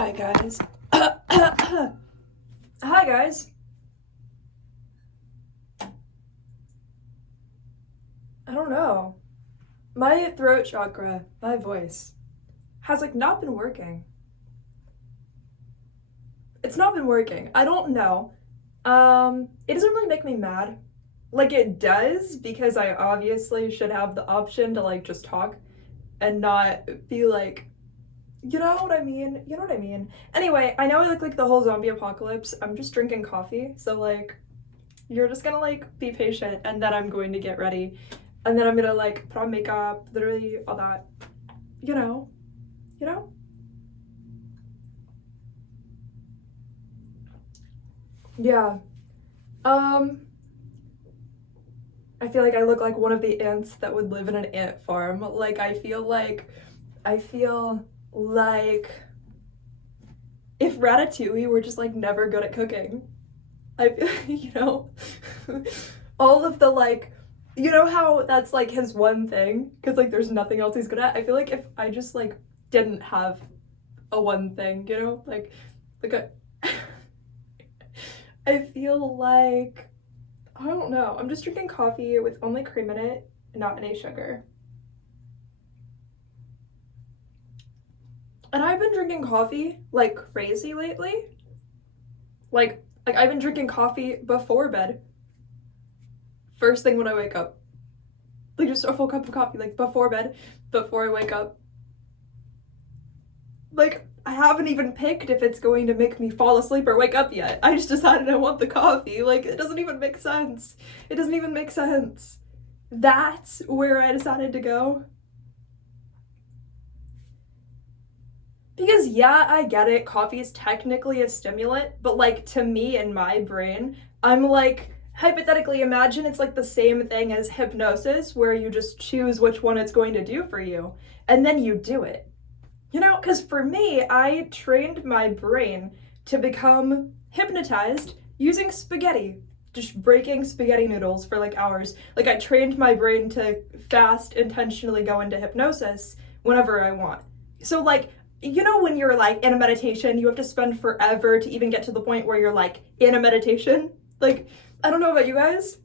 Hi guys. Hi guys. I don't know. My throat chakra, my voice, has like not been working. It's not been working. I don't know. It doesn't really make me mad. Like it does because I obviously should have the option to like just talk and not be like, you know what I mean? You know what I mean? Anyway, I know I look like the whole zombie apocalypse. I'm just drinking coffee, so like you're just gonna like be patient and then I'm going to get ready. And then I'm gonna like put on makeup, literally all that. You know? You know? Yeah. Um, I feel like I look like one of the ants that would live in an ant farm. Like I feel like if Ratatouille were just like never good at cooking. I you know, all of the like, you know how that's like his one thing because like there's nothing else he's good at. I feel like if I just like didn't have a one thing, you know, like a, I feel like I don't know. I'm just drinking coffee with only cream in it, not any sugar. And I've been drinking coffee like crazy lately. Like I've been drinking coffee before bed. First thing when I wake up. Like just a full cup of coffee like before bed, before I wake up. Like I haven't even picked if it's going to make me fall asleep or wake up yet. I just decided I want the coffee. Like it doesn't even make sense. It doesn't even make sense. That's where I decided to go. Because yeah, I get it. Coffee is technically a stimulant, but like to me in my brain, I'm like hypothetically imagine it's like the same thing as hypnosis where you just choose which one it's going to do for you and then you do it. You know, because for me, I trained my brain to become hypnotized using spaghetti, just breaking spaghetti noodles for like hours. Like, I trained my brain to fast, intentionally go into hypnosis whenever I want. So, like, you know, when you're like in a meditation, you have to spend forever to even get to the point where you're like in a meditation. Like, I don't know about you guys.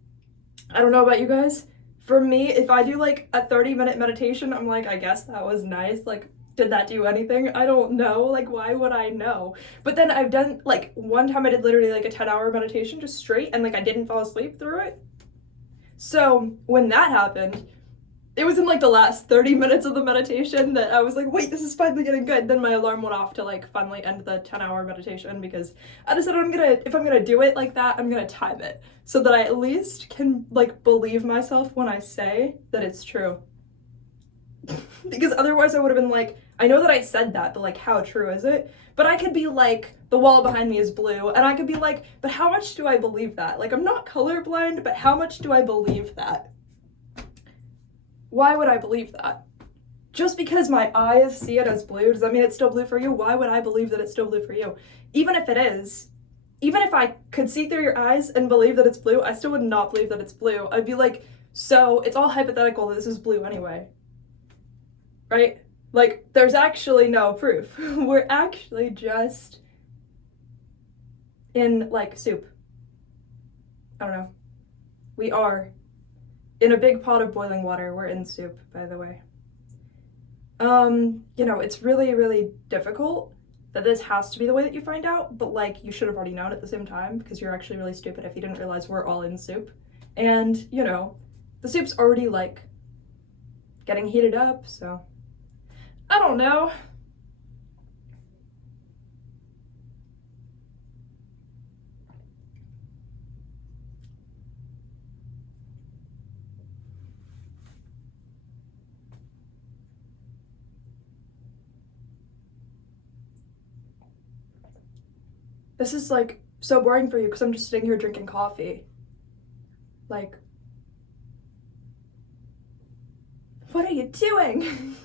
I don't know about you guys. For me, if I do like a 30-minute meditation, I'm like, I guess that was nice. Like, did that do anything? I don't know. Like, why would I know? But then I've done, like, one time I did literally like a 10-hour meditation just straight and like I didn't fall asleep through it. So when that happened, it was in like the last 30 minutes of the meditation that I was like, wait, this is finally getting good. Then my alarm went off to like finally end the 10-hour meditation because I decided if I'm gonna do it like that, I'm gonna time it so that I at least can like believe myself when I say that it's true. Because otherwise I would have been like, I know that I said that, but like, how true is it? But I could be like, the wall behind me is blue, and I could be like, but how much do I believe that? Like, I'm not colorblind, but how much do I believe that? Why would I believe that? Just because my eyes see it as blue, does that mean it's still blue for you? Why would I believe that it's still blue for you? Even if it is, even if I could see through your eyes and believe that it's blue, I still would not believe that it's blue. I'd be like, so it's all hypothetical that this is blue anyway. Right? Like, there's actually no proof. We're actually just in, like, soup. I don't know. We are. In a big pot of boiling water. We're in soup, by the way. You know, it's really, really difficult that this has to be the way that you find out, but, like, you should have already known at the same time, because you're actually really stupid if you didn't realize we're all in soup. And, you know, the soup's already, like, getting heated up, so I don't know. This is like so boring for you because I'm just sitting here drinking coffee. Like, what are you doing?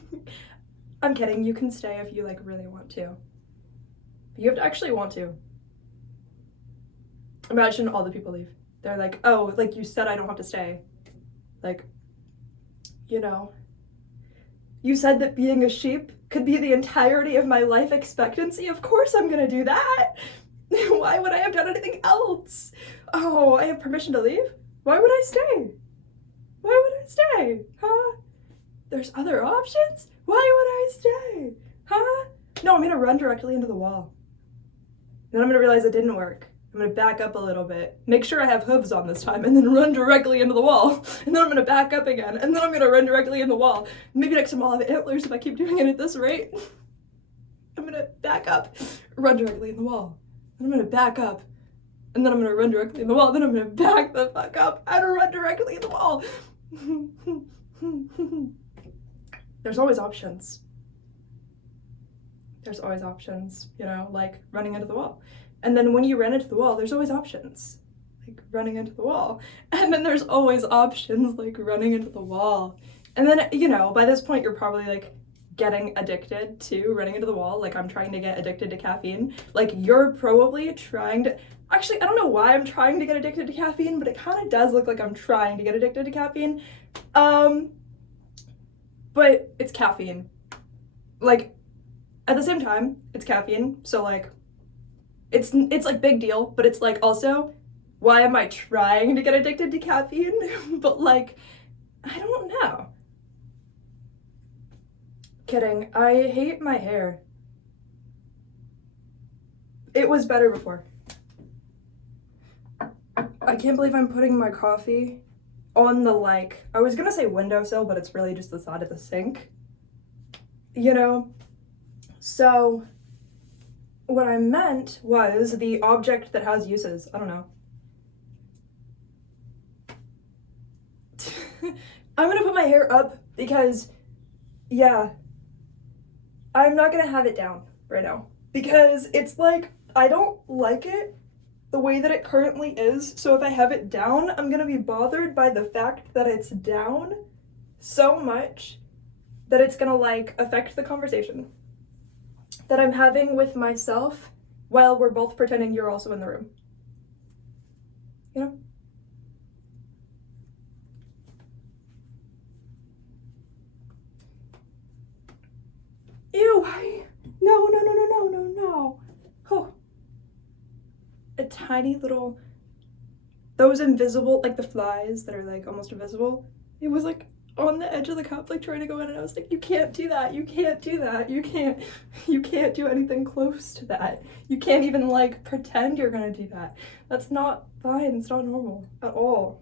I'm kidding. You can stay if you like really want to. But you have to actually want to. Imagine all the people leave. They're like, oh, like you said I don't have to stay. Like, you know, you said that being a sheep could be the entirety of my life expectancy. Of course I'm gonna do that. Why would I have done anything else? Oh, I have permission to leave? Why would I stay? Why would I stay? Huh? There's other options? Why would I stay? Huh? No, I'm gonna run directly into the wall. Then I'm gonna realize it didn't work. I'm gonna back up a little bit, make sure I have hooves on this time, and then run directly into the wall. And then I'm gonna back up again, and then I'm gonna run directly in the wall. Maybe next time I'll have antlers if I keep doing it at this rate. I'm gonna back up, run directly in the wall. Then I'm gonna back up, and then I'm gonna run directly in the wall. Then I'm gonna back the fuck up and run directly in the wall. There's always options. There's always options, you know, like running into the wall. And then when you run into the wall, there's always options, like running into the wall. And then there's always options like running into the wall. And then, you know, by this point, you're probably like getting addicted to running into the wall. Like I'm trying to get addicted to caffeine. Like you're probably trying to, actually, I don't know why I'm trying to get addicted to caffeine, but it kind of does look like I'm trying to get addicted to caffeine. But it's caffeine. Like at the same time, it's caffeine. So like, it's like big deal, but it's like also, why am I trying to get addicted to caffeine? But like, I don't know. Kidding, I hate my hair. It was better before. I can't believe I'm putting my coffee on the like, I was gonna say windowsill, but it's really just the side of the sink. You know? So, what I meant was the object that has uses. I don't know. I'm gonna put my hair up because, yeah, I'm not gonna have it down right now because it's like, I don't like it the way that it currently is. So if I have it down, I'm gonna be bothered by the fact that it's down so much that it's gonna like affect the conversation that I'm having with myself while we're both pretending you're also in the room. You know? Ew! No. Oh. A tiny little, those invisible, like the flies that are like almost invisible. It was like on the edge of the cup, like trying to go in, and I was like, you can't do that, you can't do that, you can't do anything close to that. You can't even like pretend you're gonna do that. That's not fine, it's not normal at all.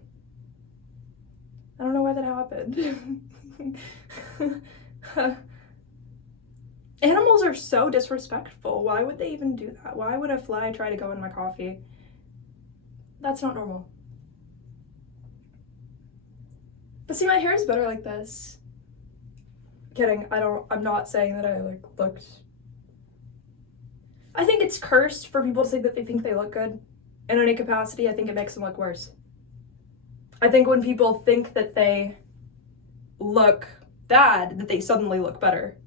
I don't know why that happened. Animals are so disrespectful. Why would they even do that? Why would a fly try to go in my coffee? That's not normal. But see, my hair is better like this. Kidding, I'm not saying that I like looked. I think it's cursed for people to say that they think they look good. In any capacity, I think it makes them look worse. I think when people think that they look bad, that they suddenly look better.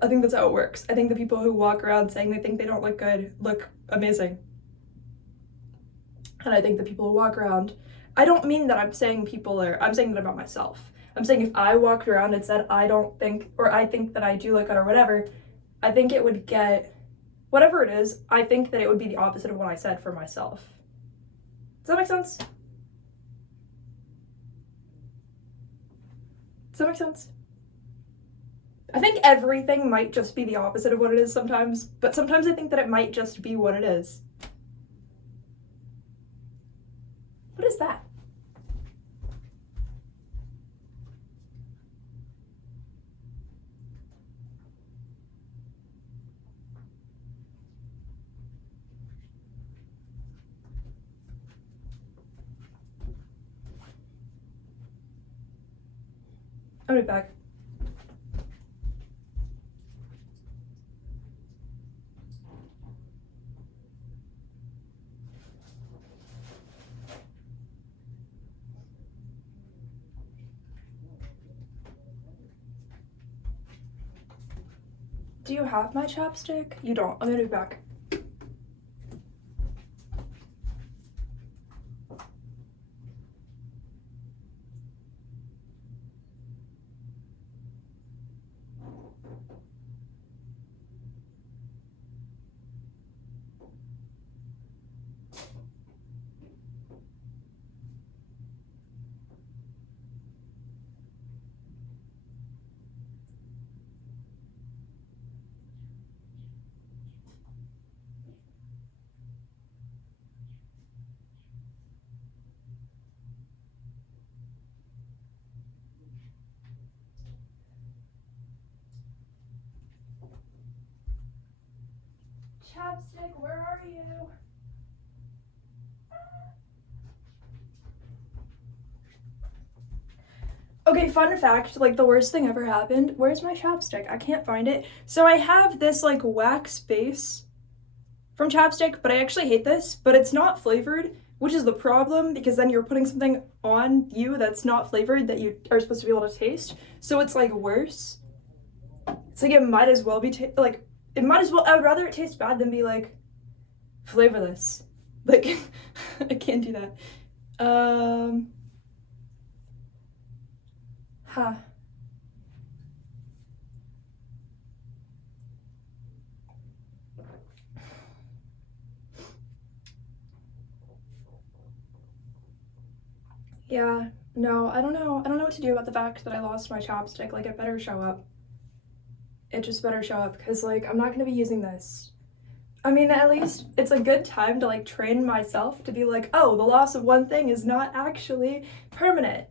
I think that's how it works. I think the people who walk around saying they think they don't look good look amazing. And I think the people who walk around, I don't mean that I'm saying I'm saying that about myself. I'm saying if I walked around and said I don't think, or I think that I do look good or whatever, I think it would get, whatever it is, I think that it would be the opposite of what I said for myself. Does that make sense? Does that make sense? I think everything might just be the opposite of what it is sometimes, but sometimes I think that it might just be what it is. What is that? I'll be back. Do you have my chapstick? You don't. I'm gonna be back. chapstick, where are you? Okay, fun fact, like the worst thing ever happened. Where's my chapstick? I can't find it. So I have this like wax base from chapstick, but I actually hate this, but it's not flavored, which is the problem because then you're putting something on you that's not flavored that you are supposed to be able to taste. So it's like worse. It's like it might as well be it might as well, I would rather it taste bad than be like flavorless. Like I can't do that. Huh. Yeah, no, I don't know. I don't know what to do about the fact that I lost my chopstick. Like, it better show up. It just better show up because, like, I'm not going to be using this. I mean, at least it's a good time to, like, train myself to be like, oh, the loss of one thing is not actually permanent.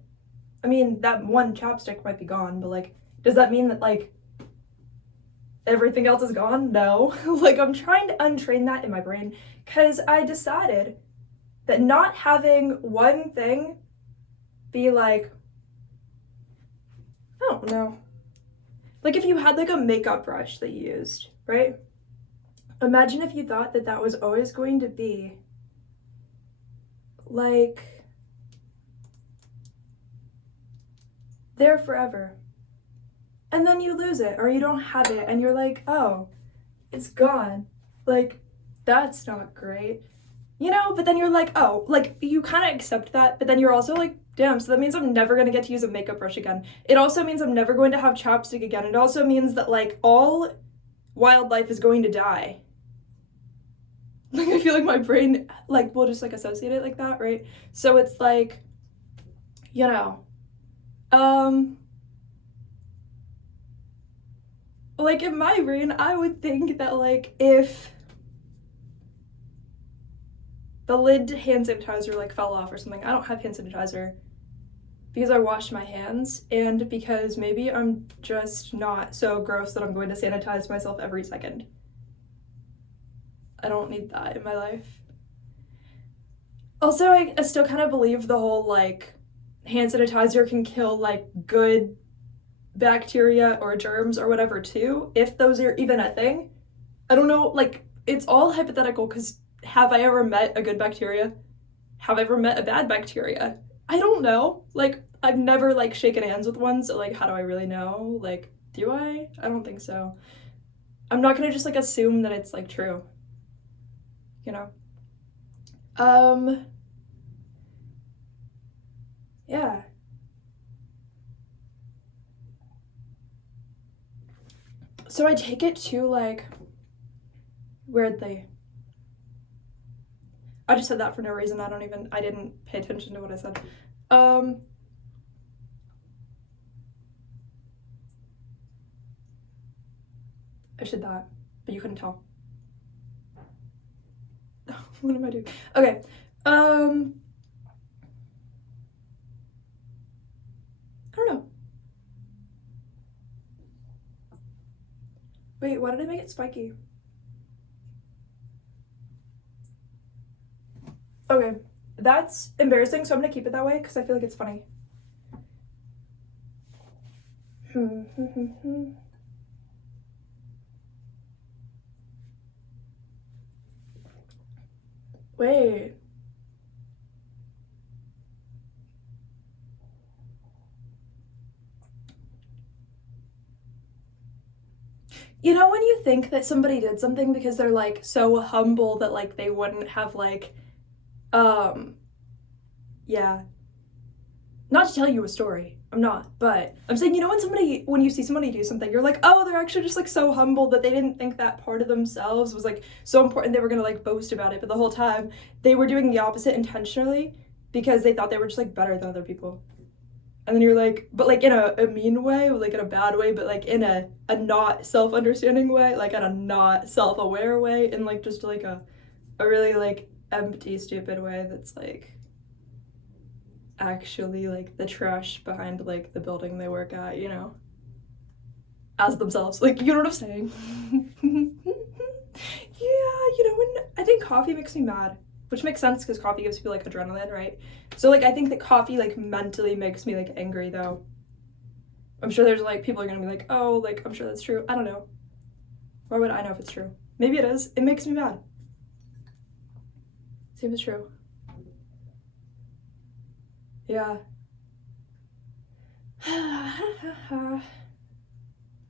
I mean, that one chopstick might be gone, but, like, does that mean that, like, everything else is gone? No. Like, I'm trying to untrain that in my brain because I decided that not having one thing be like, I don't know. Like if you had like a makeup brush that you used, right? Imagine if you thought that that was always going to be like there forever. And then you lose it or you don't have it and you're like, oh, it's gone. Like, that's not great. You know, but then you're like, oh, like you kind of accept that, but then you're also like, damn, so that means I'm never going to get to use a makeup brush again. It also means I'm never going to have chapstick again. It also means that like all wildlife is going to die. Like I feel like my brain like will just like associate it like that, right? So it's like, you know, like in my brain, I would think that like if the lid to hand sanitizer like fell off or something. I don't have hand sanitizer because I washed my hands and because maybe I'm just not so gross that I'm going to sanitize myself every second. I don't need that in my life. Also, I still kind of believe the whole like hand sanitizer can kill like good bacteria or germs or whatever too, if those are even a thing. I don't know, like it's all hypothetical because have I ever met a good bacteria? Have I ever met a bad bacteria? I don't know. Like, I've never, like, shaken hands with one, so, like, how do I really know? Like, do I? I don't think so. I'm not gonna just, like, assume that it's, like, true. You know? Yeah. So I take it too, like, weirdly. I just said that for no reason. I didn't pay attention to what I said. I should that, but you couldn't tell. What am I doing? Okay. I don't know. Wait, why did I make it spiky? Okay, that's embarrassing, so I'm gonna keep it that way because I feel like it's funny. Wait. You know when you think that somebody did something because they're like so humble that like they wouldn't have like yeah. Not to tell you a story. I'm not, but I'm saying, you know, when you see somebody do something, you're like, oh, they're actually just like so humble that they didn't think that part of themselves was like so important they were gonna like boast about it, but the whole time they were doing the opposite intentionally because they thought they were just like better than other people. And then you're like, but like in a mean way, like in a bad way, but like in a not self-understanding way, like in a not self-aware way, in like just like a really like empty, stupid way that's like actually like the trash behind like the building they work at, you know, as themselves. Like, you know what I'm saying? Yeah, think coffee makes me mad, which makes sense because coffee gives people like adrenaline, right? So like I think that coffee like mentally makes me like angry though. I'm sure there's like people are gonna be like, oh, like I'm sure that's true. I don't know. Why would I know if it's true? Maybe it is. It makes me mad. Seems true. Yeah.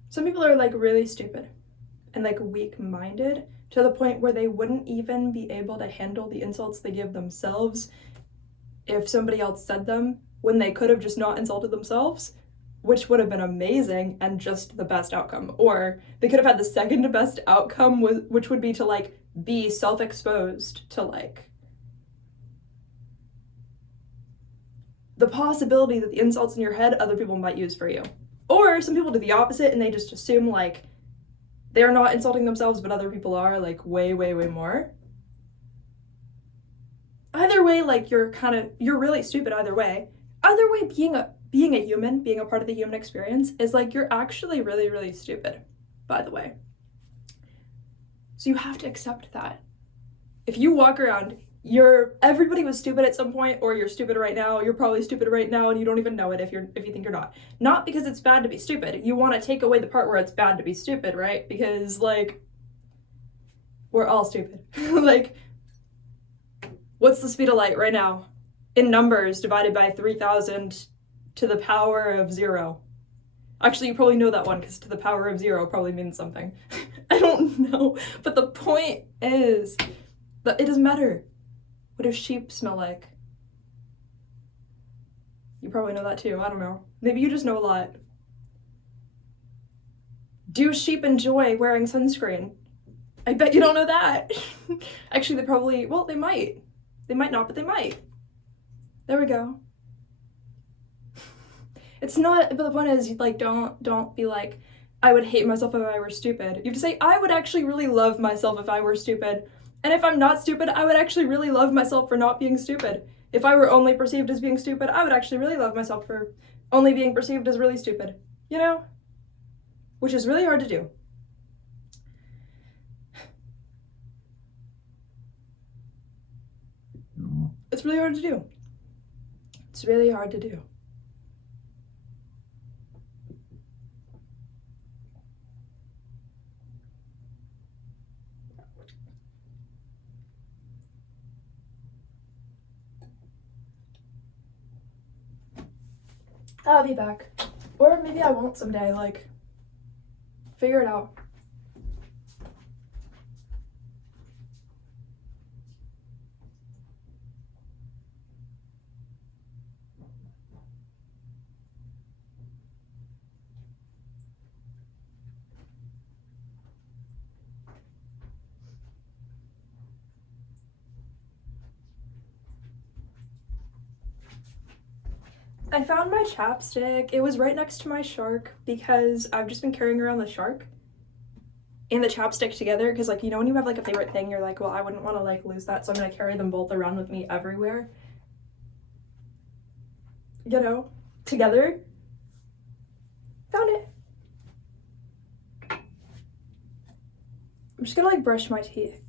Some people are like really stupid and like weak-minded to the point where they wouldn't even be able to handle the insults they give themselves if somebody else said them when they could have just not insulted themselves, which would have been amazing and just the best outcome. Or they could have had the second best outcome, which would be to like be self-exposed to like the possibility that the insults in your head other people might use for you. Or some people do the opposite and they just assume like they're not insulting themselves but other people are, like way, way, way more. Either way, like you're really stupid either way. Either way, being a human, being a part of the human experience is like you're actually really, really stupid, by the way. So you have to accept that. If you walk around, everybody was stupid at some point, or you're stupid right now, you're probably stupid right now and you don't even know it if you think you're not. Not because it's bad to be stupid. You want to take away the part where it's bad to be stupid, right? Because like we're all stupid. Like what's the speed of light right now? In numbers divided by 3,000 to the power of 0. Actually, you probably know that one because to the power of 0 probably means something. I don't know. But the point is that it doesn't matter. What do sheep smell like? You probably know that too. I don't know. Maybe you just know a lot. Do sheep enjoy wearing sunscreen? I bet you don't know that. Actually, they probably, well, they might. They might not, but they might. There we go. It's not, but the point is, like, don't be like, I would hate myself if I were stupid. You have to say, I would actually really love myself if I were stupid. And if I'm not stupid, I would actually really love myself for not being stupid. If I were only perceived as being stupid, I would actually really love myself for only being perceived as really stupid. You know? Which is really hard to do. It's really hard to do. It's really hard to do. I'll be back. Or maybe I won't someday, like, figure it out. I found my chapstick. It was right next to my shark because I've just been carrying around the shark and the chapstick together because, like, you know when you have like a favorite thing, you're like, well, I wouldn't want to like lose that, so I'm gonna carry them both around with me everywhere. You know, together. Found it. I'm just gonna like brush my teeth.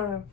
don't know.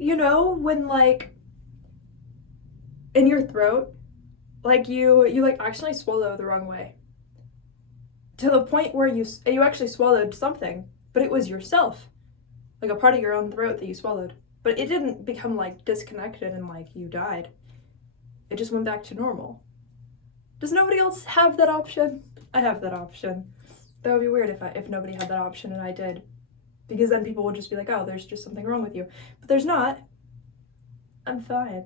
You know, when like in your throat, like you like actually swallow the wrong way. To the point where you actually swallowed something, but it was yourself. Like a part of your own throat that you swallowed. But it didn't become like disconnected and like you died. It just went back to normal. Does nobody else have that option? I have that option. That would be weird if nobody had that option and I did. Because then people would just be like, oh, there's just something wrong with you. But there's not. I'm fine.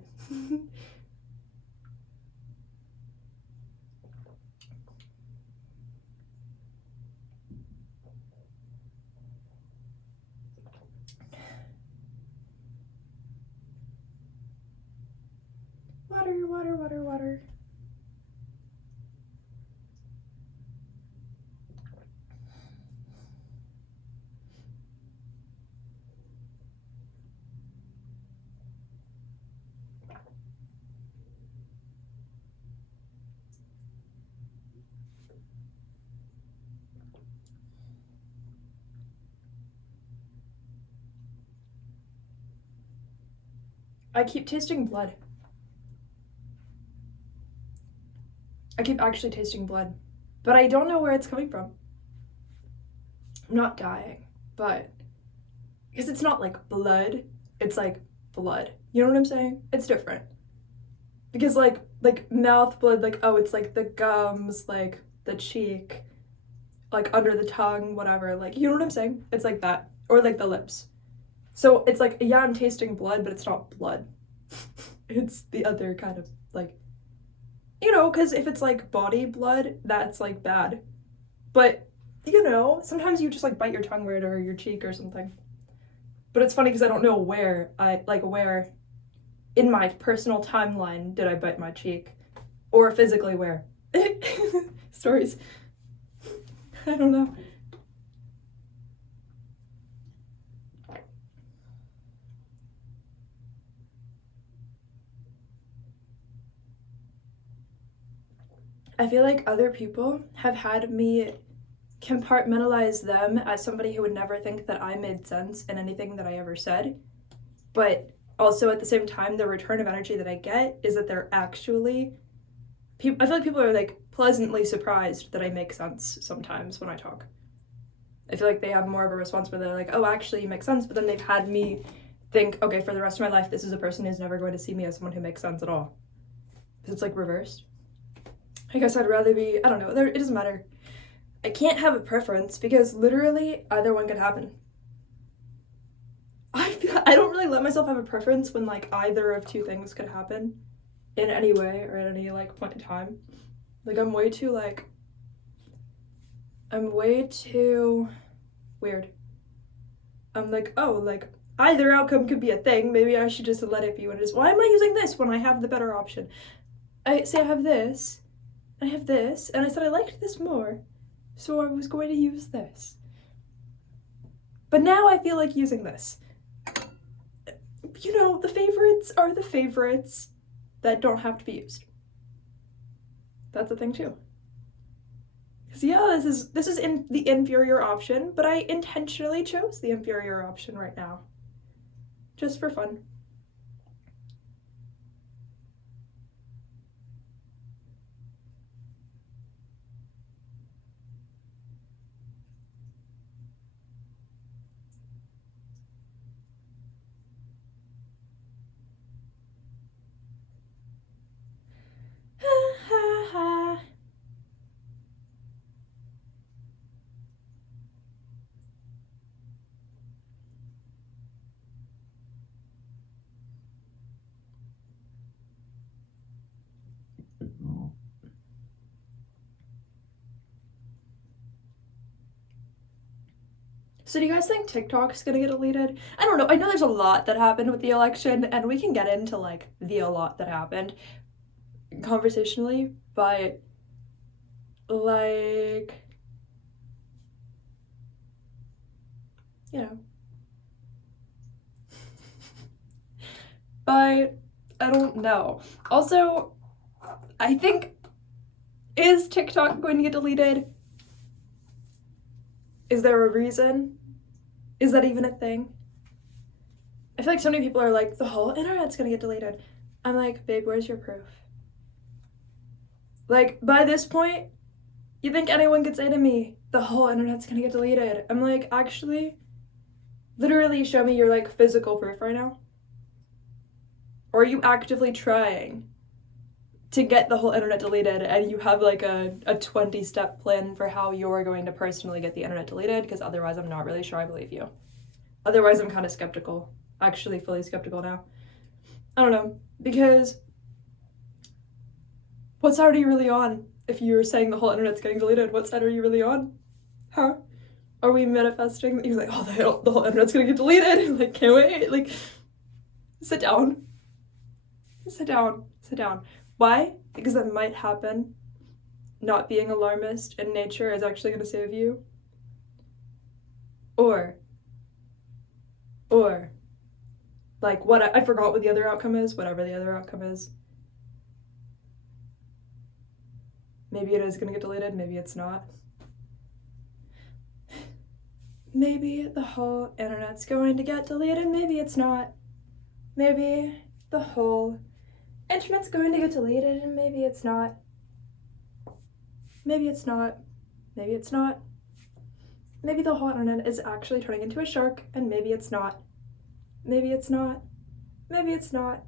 Water, water, water, water. I keep tasting blood. I keep actually tasting blood. But I don't know where it's coming from. I'm not dying, but because it's not like blood, it's like blood. You know what I'm saying? It's different. Because like mouth blood, like oh, it's like the gums, like the cheek, like under the tongue, whatever. Like you know what I'm saying? It's like that. Or like the lips. So it's like yeah, I'm tasting blood, but it's not blood. It's the other kind of like you know, because if it's like body blood, that's like bad. But you know, sometimes you just like bite your tongue weird or your cheek or something. But it's funny because I don't know where in my personal timeline did I bite my cheek, or physically where. Stories. I don't know. I feel like other people have had me compartmentalize them as somebody who would never think that I made sense in anything that I ever said. But also at the same time, the return of energy that I get is that they're actually I feel like people are like pleasantly surprised that I make sense sometimes when I talk. I feel like they have more of a response where they're like, oh, actually you make sense, but then they've had me think, okay, for the rest of my life, this is a person who's never going to see me as someone who makes sense at all. Because it's like reversed. I guess I'd rather be, I don't know, it doesn't matter. I can't have a preference because literally either one could happen. I don't really let myself have a preference when like either of two things could happen in any way or at any like point in time. Like I'm way too like I'm way too weird. I'm like, oh, like, either outcome could be a thing. Maybe I should just let it be what it is. Why am I using this when I have the better option? I say I have this, and I have this, and I said I liked this more, so I was going to use this. But now I feel like using this. You know, the favorites are the favorites that don't have to be used. That's a thing too. Because yeah, this is in the inferior option, but I intentionally chose the inferior option right now. Just for fun. Ha ha ha. So do you guys think TikTok's gonna get deleted? I don't know. I know there's a lot that happened with the election, and we can get into like the a lot that happened conversationally, but like, you know. But I don't know. Also, I think, is TikTok going to get deleted? Is there a reason? Is that even a thing? I feel like so many people are like, the whole internet's gonna get deleted. I'm like, babe, where's your proof? Like, by this point, you think anyone could say to me, the whole internet's gonna get deleted? I'm like, actually, literally show me your like physical proof right now. Or are you actively trying to get the whole internet deleted and you have like a 20-step plan for how you're going to personally get the internet deleted? Because otherwise I'm not really sure I believe you. Otherwise I'm kind of skeptical. Actually fully skeptical now. I don't know. Because what side are you really on? If you're saying the whole internet's getting deleted, what side are you really on? Huh? Are we manifesting that you're like, oh, the whole internet's gonna get deleted? Like, can't wait. Like, sit down. Sit down. Sit down. Why? Because that might happen. Not being alarmist in nature is actually going to save you. Or, like, what I forgot what the other outcome is, whatever the other outcome is. Maybe it is going to get deleted, maybe it's not. Maybe the whole internet's going to get deleted, maybe it's not. Maybe the whole internet's going to get deleted and maybe it's not. Maybe it's not. Maybe it's not. Maybe the whole internet is actually turning into a shark and maybe it's not. Maybe it's not. Maybe it's not.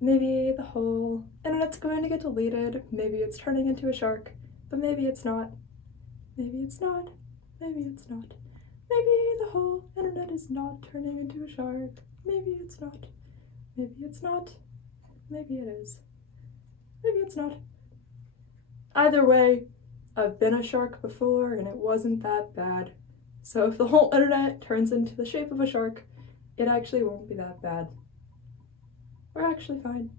Maybe the whole internet's going to get deleted. Maybe it's turning into a shark, but maybe it's not. Maybe it's not. Maybe it's not. Maybe the whole internet is not turning into a shark. Maybe it's not. Maybe it's not. Maybe it is. Maybe it's not. Either way, I've been a shark before and it wasn't that bad. So if the whole internet turns into the shape of a shark, it actually won't be that bad. We're actually fine.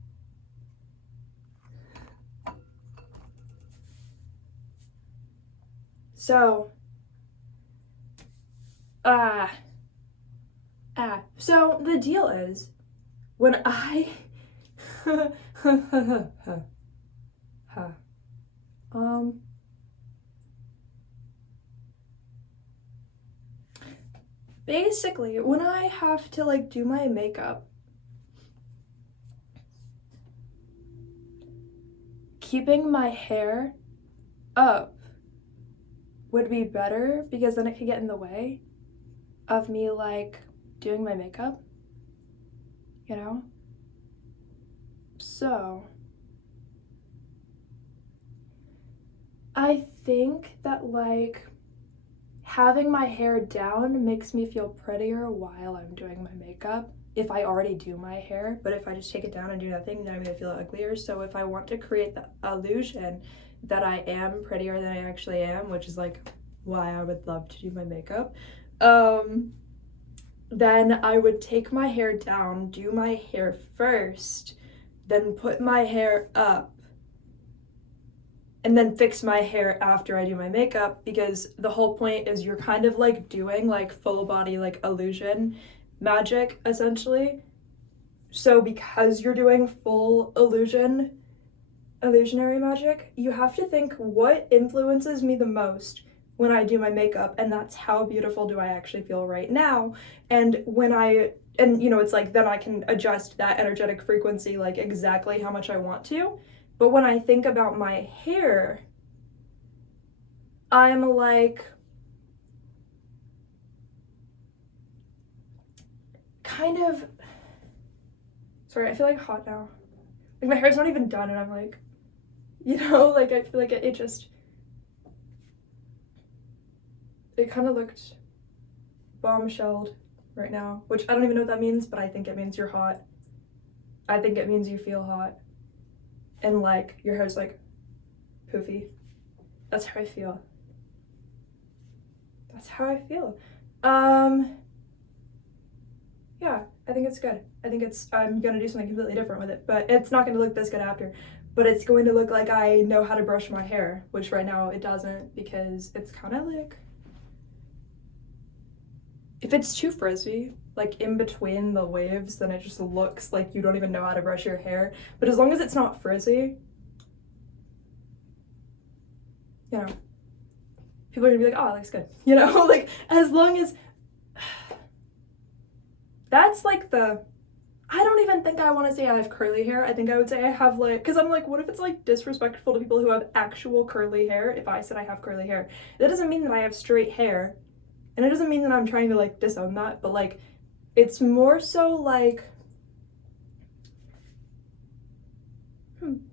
So, so the deal is, when I, basically, when I have to like do my makeup, keeping my hair up would be better because then it could get in the way of me like doing my makeup, you know? So I think that like having my hair down makes me feel prettier while I'm doing my makeup if I already do my hair, but if I just take it down and do nothing, then I'm gonna feel uglier. So if I want to create the illusion that I am prettier than I actually am, which is like why I would love to do my makeup. Then I would take my hair down, do my hair first, then put my hair up, and then fix my hair after I do my makeup, because the whole point is you're kind of like doing like full body like illusion magic essentially. So because you're doing full illusionary magic, you have to think what influences me the most when I do my makeup, and that's how beautiful do I actually feel right now. And it's like then I can adjust that energetic frequency like exactly how much I want to. But when I think about my hair, I'm like kind of, sorry, I feel like hot now. Like my hair's not even done and I'm like, like I feel like it kind of looked bombshelled right now, which I don't even know what that means, but I think it means you're hot. I think it means you feel hot. And like your hair's like poofy. That's how I feel. Yeah, I think it's good. I'm gonna do something completely different with it, but it's not gonna look this good after. But it's going to look like I know how to brush my hair, which right now it doesn't, because it's kind of like, if it's too frizzy, like in between the waves, then it just looks like you don't even know how to brush your hair. But as long as it's not frizzy, people are gonna be like, oh, it looks good. Like as long as, that's like I don't even think I want to say I have curly hair. I think I would say I have like, because I'm like, what if it's like disrespectful to people who have actual curly hair if I said I have curly hair? That doesn't mean that I have straight hair. And it doesn't mean that I'm trying to like disown that, but like, it's more so like,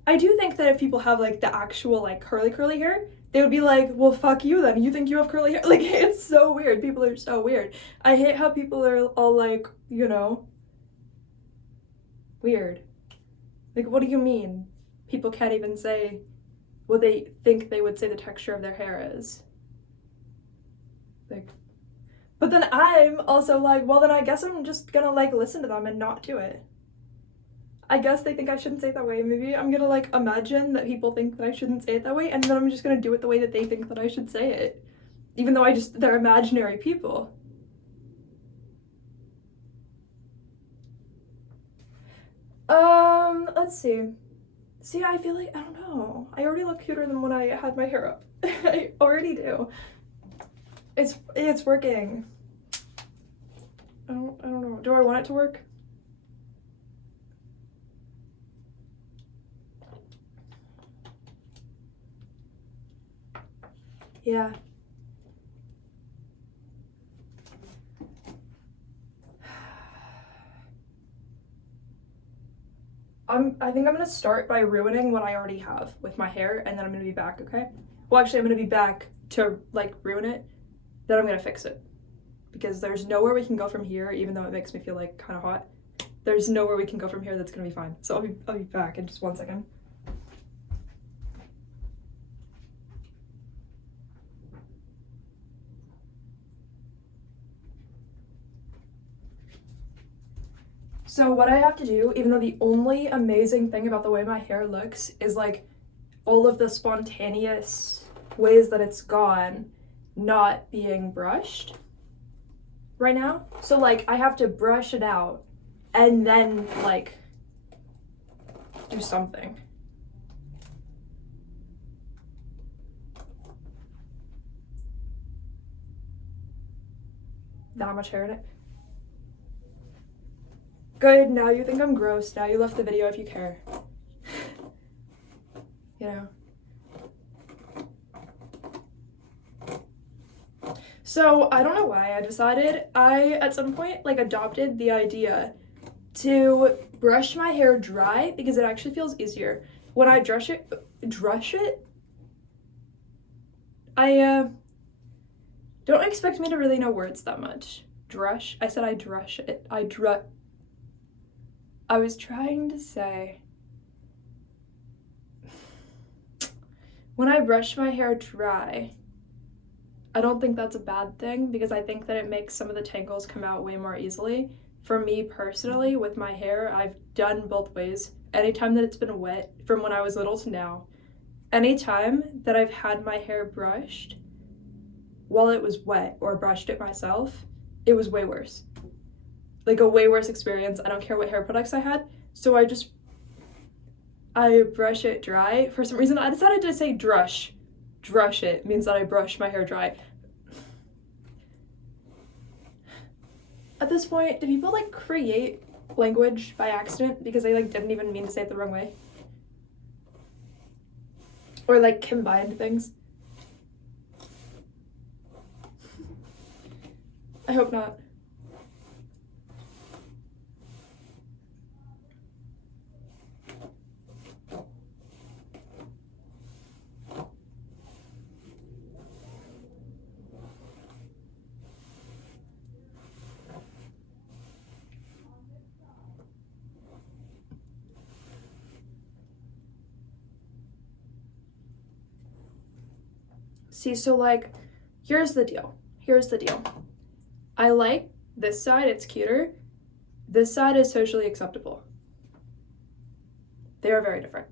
I do think that if people have like the actual like curly hair, they would be like, well, fuck you then. You think you have curly hair? Like, it's so weird. People are so weird. I hate how people are all like, weird. Like, what do you mean? People can't even say what they think they would say the texture of their hair is. Like, but then I'm also like, well, then I guess I'm just gonna like listen to them and not do it. I guess they think I shouldn't say it that way. Maybe I'm gonna like imagine that people think that I shouldn't say it that way, and then I'm just gonna do it the way that they think that I should say it. Even though they're imaginary people. Let's see. See, I feel like, I don't know. I already look cuter than when I had my hair up. I already do. It's working. I don't know. Do I want it to work? Yeah. I think I'm gonna start by ruining what I already have with my hair, and then I'm gonna be back, okay? Well, actually, I'm gonna be back to like ruin it, then I'm gonna fix it. Because there's nowhere we can go from here, even though it makes me feel like kind of hot. There's nowhere we can go from here that's gonna be fine. So I'll be back in just 1 second. So what I have to do, even though the only amazing thing about the way my hair looks is like all of the spontaneous ways that it's gone not being brushed right now. So like I have to brush it out and then like do something. That much hair in it. Good, now you think I'm gross. Now you left the video if you care. So I don't know why I decided at some point like adopted the idea to brush my hair dry because it actually feels easier. When I drush it, don't expect me to really know words that much. Drush? I said I drush it. I was trying to say, when I brush my hair dry, I don't think that's a bad thing because I think that it makes some of the tangles come out way more easily. For me personally, with my hair, I've done both ways. Anytime that it's been wet, from when I was little to now, anytime that I've had my hair brushed while it was wet or brushed it myself, it was way worse. Like a way worse experience. I don't care what hair products I had. So I brush it dry. For some reason, I decided to say drush. Drush it means that I brush my hair dry. At this point, do people like create language by accident because they like didn't even mean to say it the wrong way? Or like combined things? I hope not. See, so like, here's the deal. I like this side, it's cuter. This side is socially acceptable. They are very different.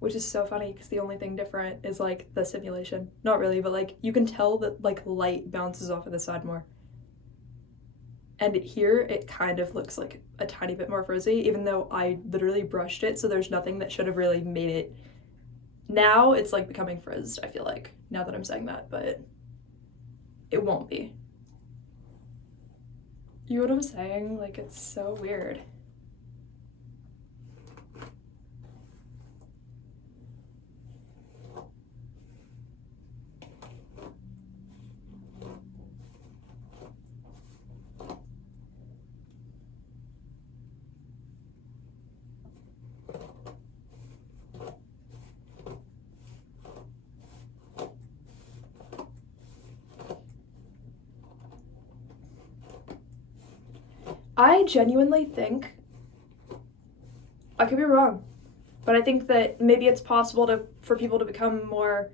Which is so funny because the only thing different is like the simulation. Not really, but like you can tell that like light bounces off of the side more. And here it kind of looks like a tiny bit more frizzy, even though I literally brushed it, so there's nothing that should have really made it. Now it's like becoming frizzed, I feel like, now that I'm saying that, but it won't be. You know what I'm saying? Like, it's so weird. I genuinely think, I could be wrong, but I think that maybe it's possible for people to become more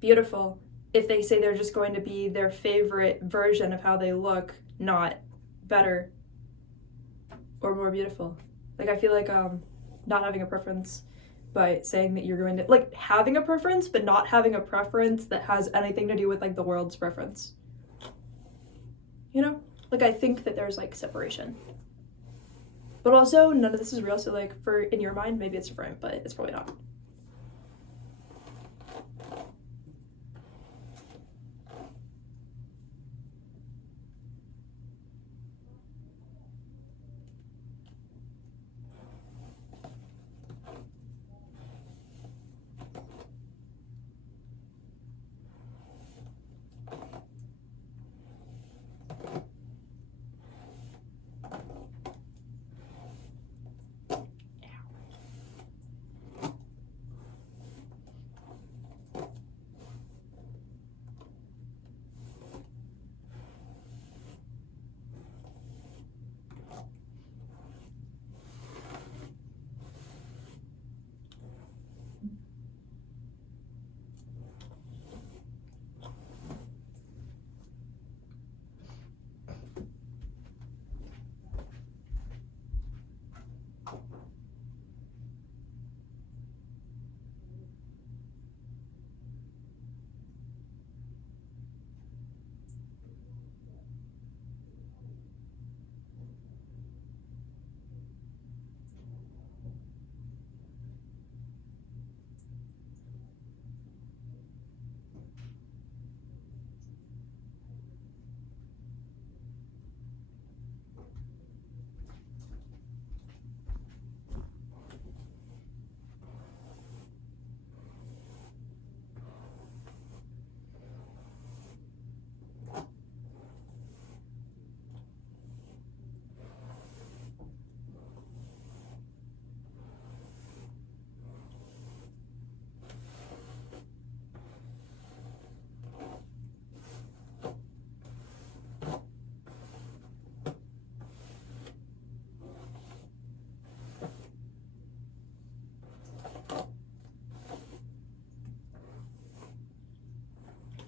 beautiful if they say they're just going to be their favorite version of how they look, not better or more beautiful. Like, I feel like not having a preference, but saying that you're going to, like, having a preference, but not having a preference that has anything to do with, like, the world's preference. You know? Like, I think that there's, like, separation. But also, none of this is real, so, like, in your mind, maybe it's different, but it's probably not.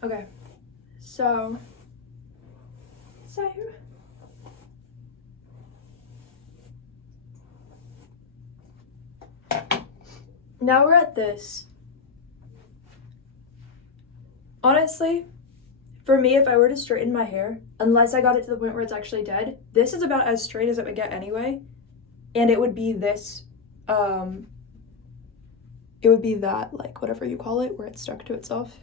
Okay, so now we're at this. Honestly, for me, if I were to straighten my hair, unless I got it to the point where it's actually dead, this is about as straight as it would get anyway. And it would be this, it would be that, like, whatever you call it, where it's stuck to itself.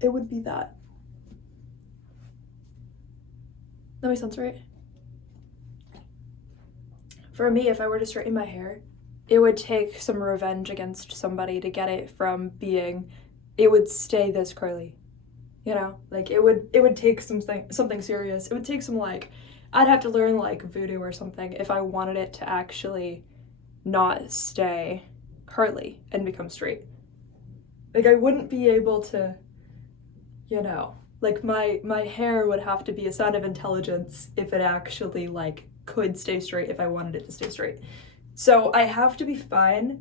It would be that. That makes sense, right? For me, if I were to straighten my hair, it would take some revenge against somebody to get it from being, it would stay this curly, you know? Like, it would take something serious. It would take some, like, I'd have to learn, like, voodoo or something if I wanted it to actually not stay curly and become straight. Like, I wouldn't be able to, you know, like, my hair would have to be a sign of intelligence if it actually, like, could stay straight if I wanted it to stay straight. So I have to be fine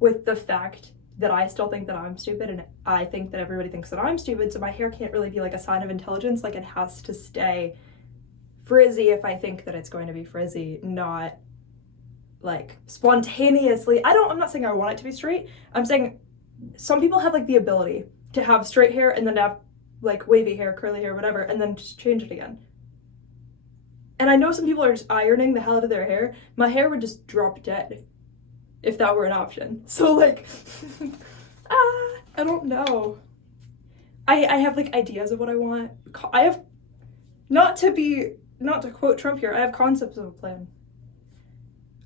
with the fact that I still think that I'm stupid, and I think that everybody thinks that I'm stupid, so my hair can't really be like a sign of intelligence. Like, it has to stay frizzy if I think that it's going to be frizzy, not like spontaneously. I'm not saying I want it to be straight. I'm saying some people have like the ability to have straight hair and then have like wavy hair, curly hair, whatever, and then just change it again. And I know some people are just ironing the hell out of their hair. My hair would just drop dead if that were an option. So like, I don't know. I have like ideas of what I want. I have, not to quote Trump here, I have concepts of a plan.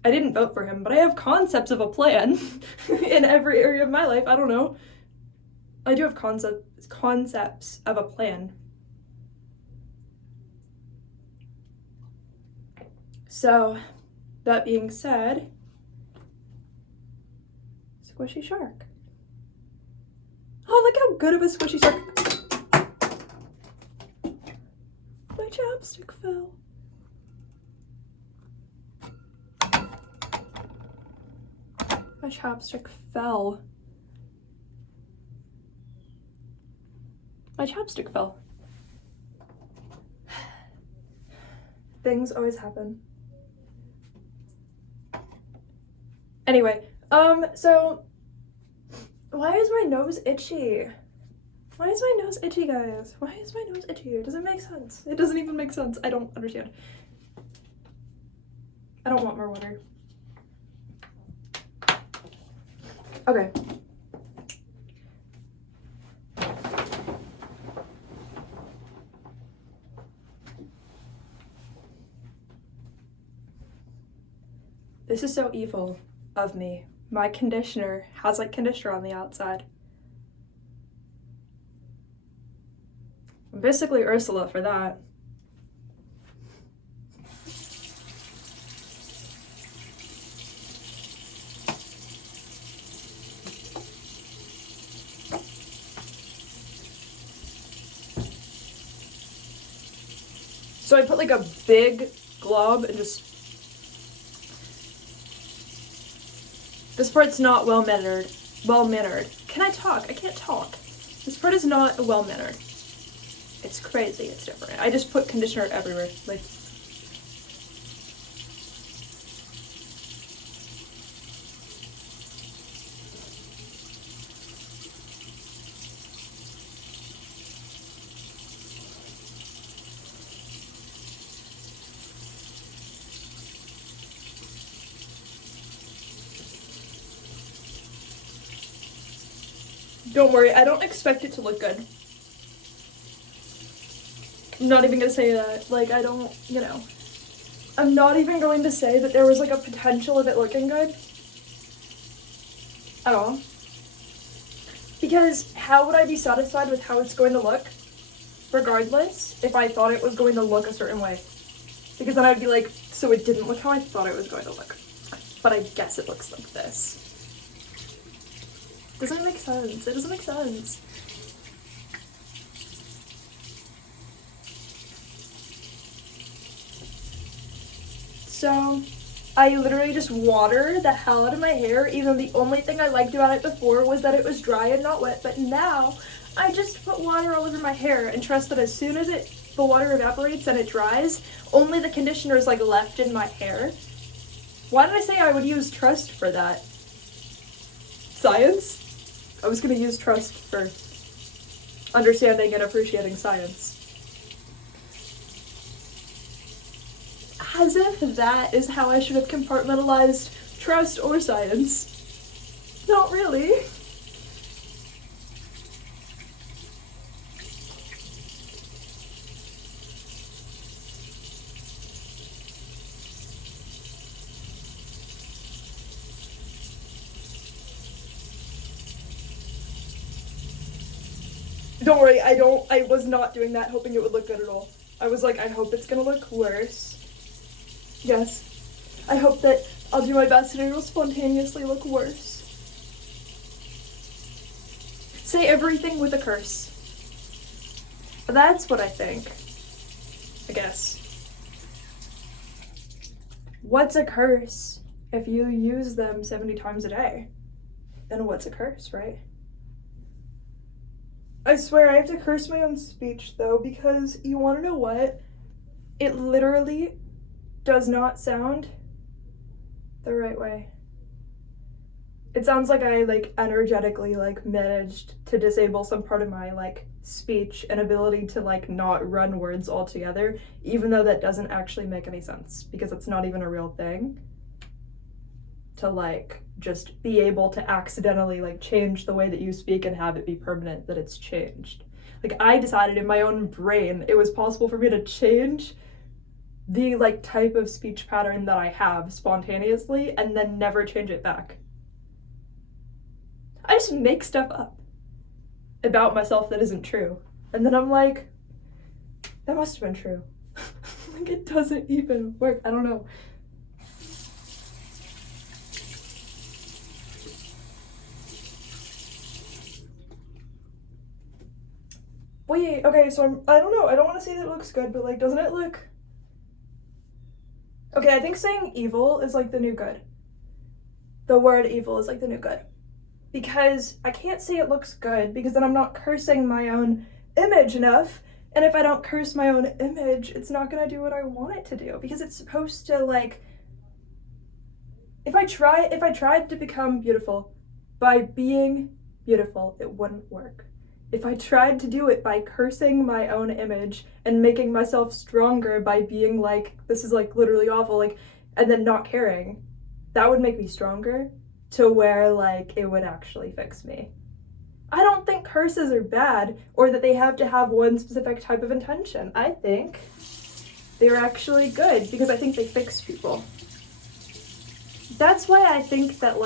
I didn't vote for him, but I have concepts of a plan in every area of my life. I don't know. I do have concepts of a plan. So, that being said, squishy shark. Oh, look how good of a squishy shark. My chapstick fell. My chapstick fell. My chapstick fell. Things always happen. Anyway, so why is my nose itchy? Why is my nose itchy, guys? Why is my nose itchy? It doesn't make sense. It doesn't even make sense. I don't understand. I don't want more water. Okay. This is so evil of me. My conditioner has like conditioner on the outside. I'm basically Ursula for that. So I put like a big glob and just, this part's not well-mannered. Can I talk? I can't talk. This part is not well-mannered. It's crazy, it's different. I just put conditioner everywhere. Like, don't worry, I don't expect it to look good. I'm not even gonna say that. Like, I don't, you know. I'm not even going to say that there was like a potential of it looking good. At all. Because how would I be satisfied with how it's going to look, regardless, if I thought it was going to look a certain way? Because then I'd be like, so it didn't look how I thought it was going to look. But I guess it looks like this. Doesn't make sense. It doesn't make sense. So, I literally just water the hell out of my hair, even though the only thing I liked about it before was that it was dry and not wet, but now I just put water all over my hair and trust that as soon as the water evaporates and it dries, only the conditioner is like left in my hair. Why did I say I would use trust for that? Science? I was gonna use trust for understanding and appreciating science. As if that is how I should have compartmentalized trust or science. Not really. Don't worry, I was not doing that hoping it would look good at all. I was like, I hope it's gonna look worse. Yes. I hope that I'll do my best and it will spontaneously look worse. Say everything with a curse. That's what I think. I guess. What's a curse? If you use them 70 times a day, then what's a curse, right? I swear I have to curse my own speech though, because you want to know what? It literally does not sound the right way. It sounds like I energetically managed to disable some part of my speech and ability to not run words altogether, even though that doesn't actually make any sense because it's not even a real thing. To just be able to accidentally change the way that you speak and have it be permanent that it's changed. I decided in my own brain it was possible for me to change the type of speech pattern that I have spontaneously and then never change it back. I just make stuff up about myself that isn't true. And then I'm like, that must have been true. It doesn't even work. I don't know. Wait, okay, so I don't know. I don't want to say that it looks good, but doesn't it look... Okay, I think saying evil is the new good. The word evil is the new good. Because I can't say it looks good because then I'm not cursing my own image enough. And if I don't curse my own image, it's not gonna do what I want it to do. Because it's supposed to if I tried to become beautiful by being beautiful, it wouldn't work. If I tried to do it by cursing my own image and making myself stronger by being this is literally awful, and then not caring, that would make me stronger to where it would actually fix me. I don't think curses are bad or that they have to have one specific type of intention. I think they're actually good because I think they fix people. That's why I think that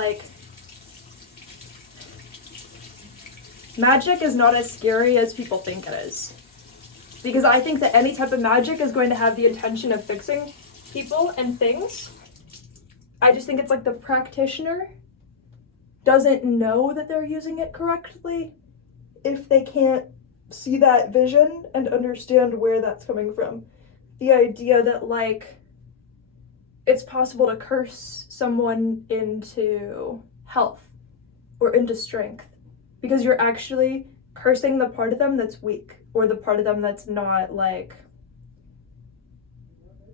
magic is not as scary as people think it is. Because I think that any type of magic is going to have the intention of fixing people and things. I just think it's the practitioner doesn't know that they're using it correctly if they can't see that vision and understand where that's coming from. The idea that it's possible to curse someone into health or into strength because you're actually cursing the part of them that's weak or the part of them that's not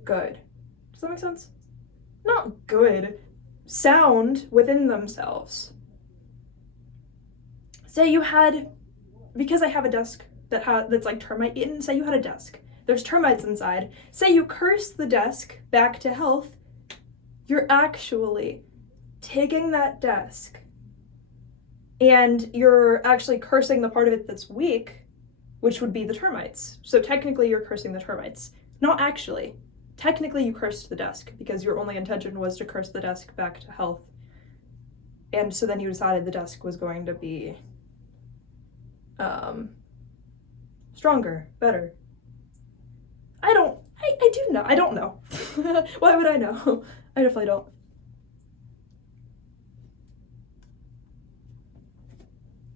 good. Does that make sense? Not good. Sound within themselves. Say you had, because I have a desk that's termite eaten, say you had a desk. There's termites inside. Say you curse the desk back to health, you're actually taking that desk and you're actually cursing the part of it that's weak, which would be the termites. So technically you're cursing the termites. Not actually. Technically you cursed the desk because your only intention was to curse the desk back to health. And so then you decided the desk was going to be stronger, better. I do know. I don't know. Why would I know? I definitely don't.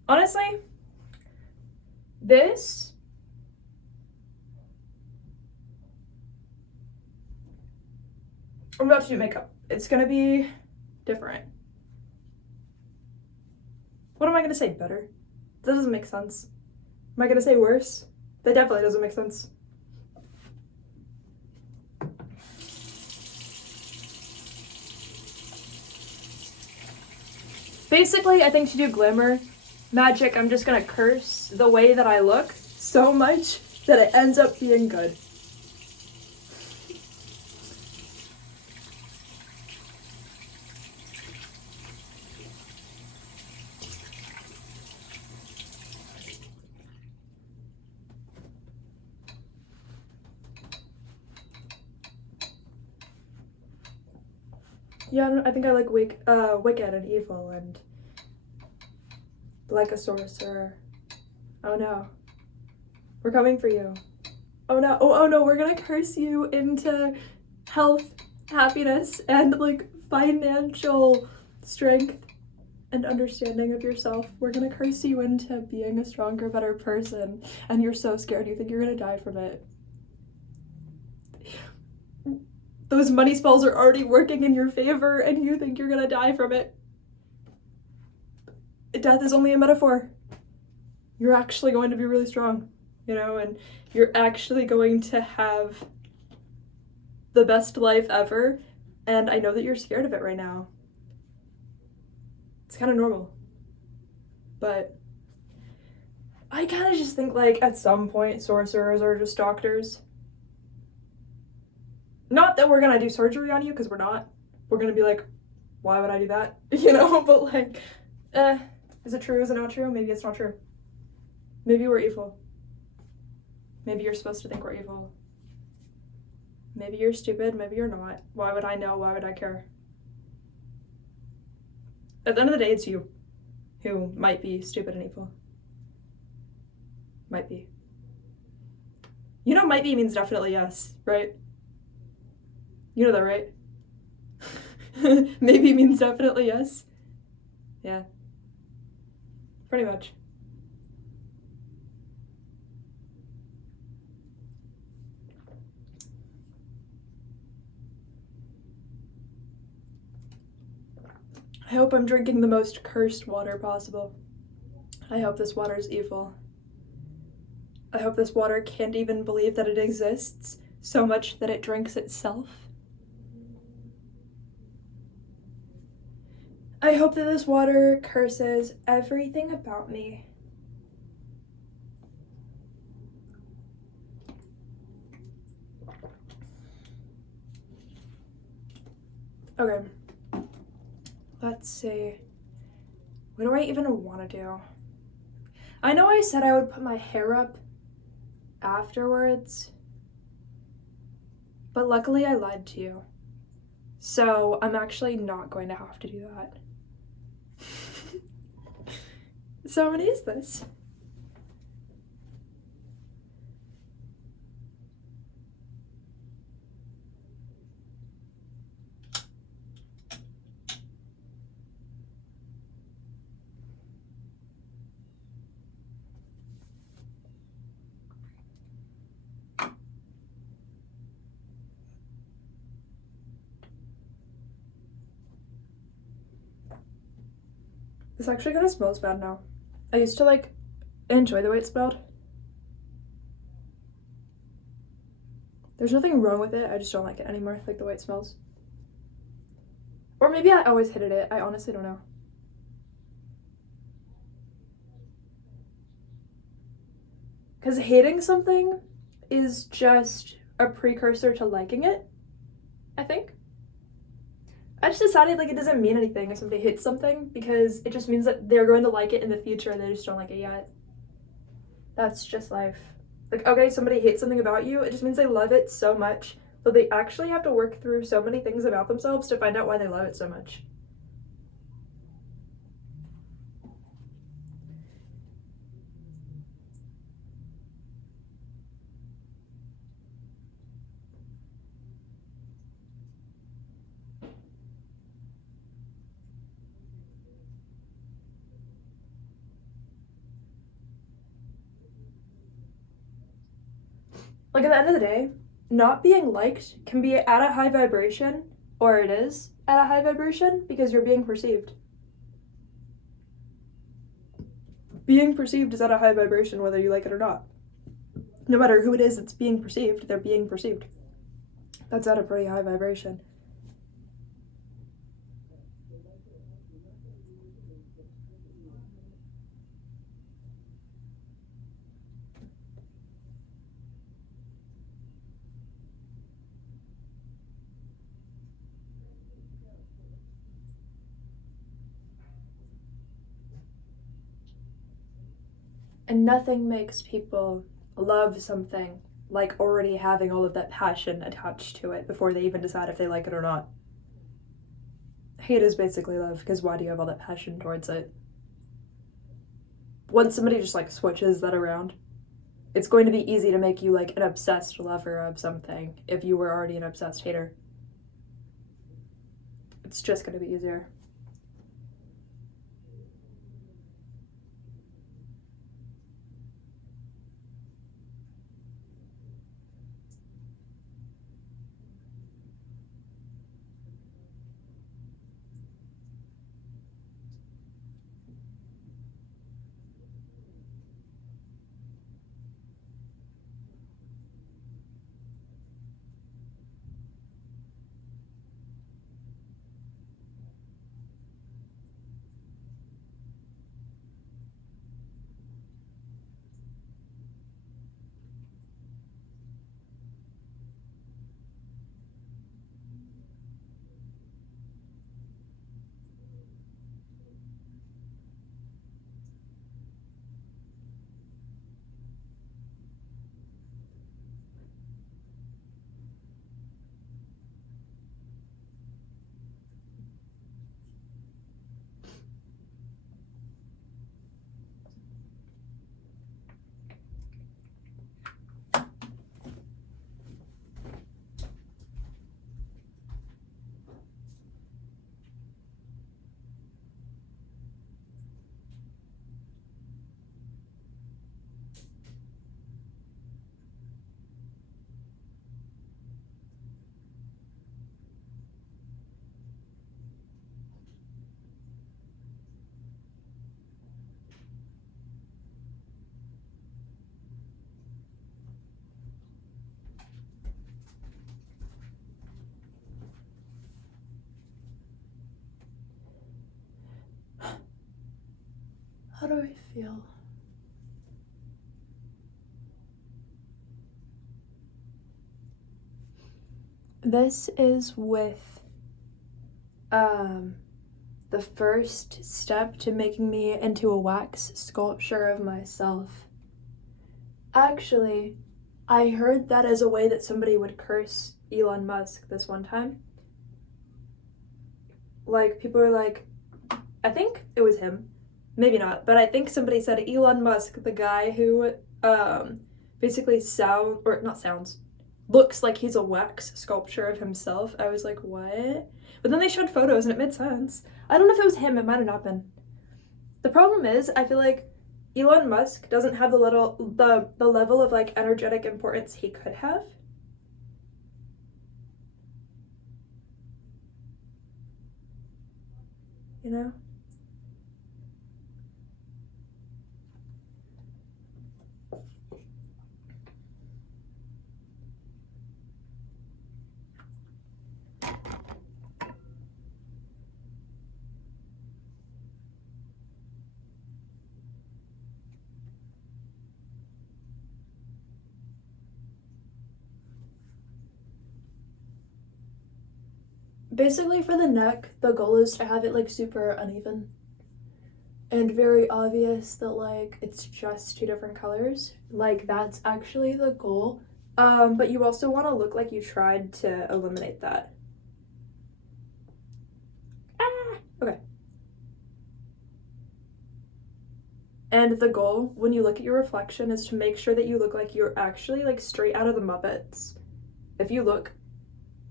Honestly, this I'm about to do makeup It's gonna be different. What am I gonna say? Better? That doesn't make sense. Am I gonna say worse? That definitely doesn't make sense. Basically, I think to do glamour magic, I'm just gonna curse the way that I look so much that it ends up being good. Yeah, I think I like wicked and evil and like a sorcerer. Oh no. We're coming for you. Oh no. Oh no, we're gonna curse you into health, happiness, and like financial strength and understanding of yourself. We're gonna curse you into being a stronger, better person, and you're so scared you think you're gonna die from it. Those money spells are already working in your favor and you think you're gonna die from it. Death is only a metaphor. You're actually going to be really strong, you know, and you're actually going to have the best life ever. And I know that you're scared of it right now. It's kind of normal. But I kind of just think, like, at some point, sorcerers are just doctors. Not that we're gonna do surgery on you, because we're not. We're gonna be like, why would I do that? You know, but like, is it true? Is it not true? Maybe it's not true. Maybe we're evil. Maybe you're supposed to think we're evil. Maybe you're stupid, maybe you're not. Why would I know? Why would I care? At the end of the day, it's you who might be stupid and evil. Might be. You know, might be means definitely yes, right? You know that, right? Maybe means definitely yes. Yeah. Pretty much. I hope I'm drinking the most cursed water possible. I hope this water is evil. I hope this water can't even believe that it exists so much that it drinks itself. I hope that this water curses everything about me. Okay. Let's see. What do I even want to do? I know I said I would put my hair up afterwards, but luckily I lied to you. So I'm actually not going to have to do that. So I'm gonna use this. This actually kind of smells bad now. I used to like enjoy the way it smelled. There's nothing wrong with it, I just don't like it anymore, like the way it smells. Or maybe I always hated it, I honestly don't know. Because hating something is just a precursor to liking it, I think. I just decided like it doesn't mean anything if somebody hates something because it just means that they're going to like it in the future and they just don't like it yet. That's just life. Like, okay, somebody hates something about you, it just means they love it so much that they actually have to work through so many things about themselves to find out why they love it so much. Like, at the end of the day, not being liked can be at a high vibration or it is at a high vibration because you're being perceived. Being perceived is at a high vibration whether you like it or not. No matter who it is that's being perceived, they're being perceived. That's at a pretty high vibration. And nothing makes people love something like already having all of that passion attached to it before they even decide if they like it or not. Hate is basically love, because why do you have all that passion towards it? Once somebody just like switches that around, it's going to be easy to make you like an obsessed lover of something if you were already an obsessed hater. It's just going to be easier. How do I feel? This is with the first step to making me into a wax sculpture of myself. Actually, I heard that as a way that somebody would curse Elon Musk this one time. Like, people were like, I think it was him, maybe not, but I think somebody said Elon Musk, the guy who basically looks like he's a wax sculpture of himself. I was like, what? But then they showed photos and it made sense. I don't know if it was him, it might have not been. The problem is, I feel like Elon Musk doesn't have the level of like energetic importance he could have. You know? Basically, for the neck, the goal is to have it like super uneven and very obvious that like it's just two different colors. Like, that's actually the goal. But you also want to look like you tried to eliminate that. Okay. And the goal when you look at your reflection is to make sure that you look like you're actually like straight out of the Muppets. If you look,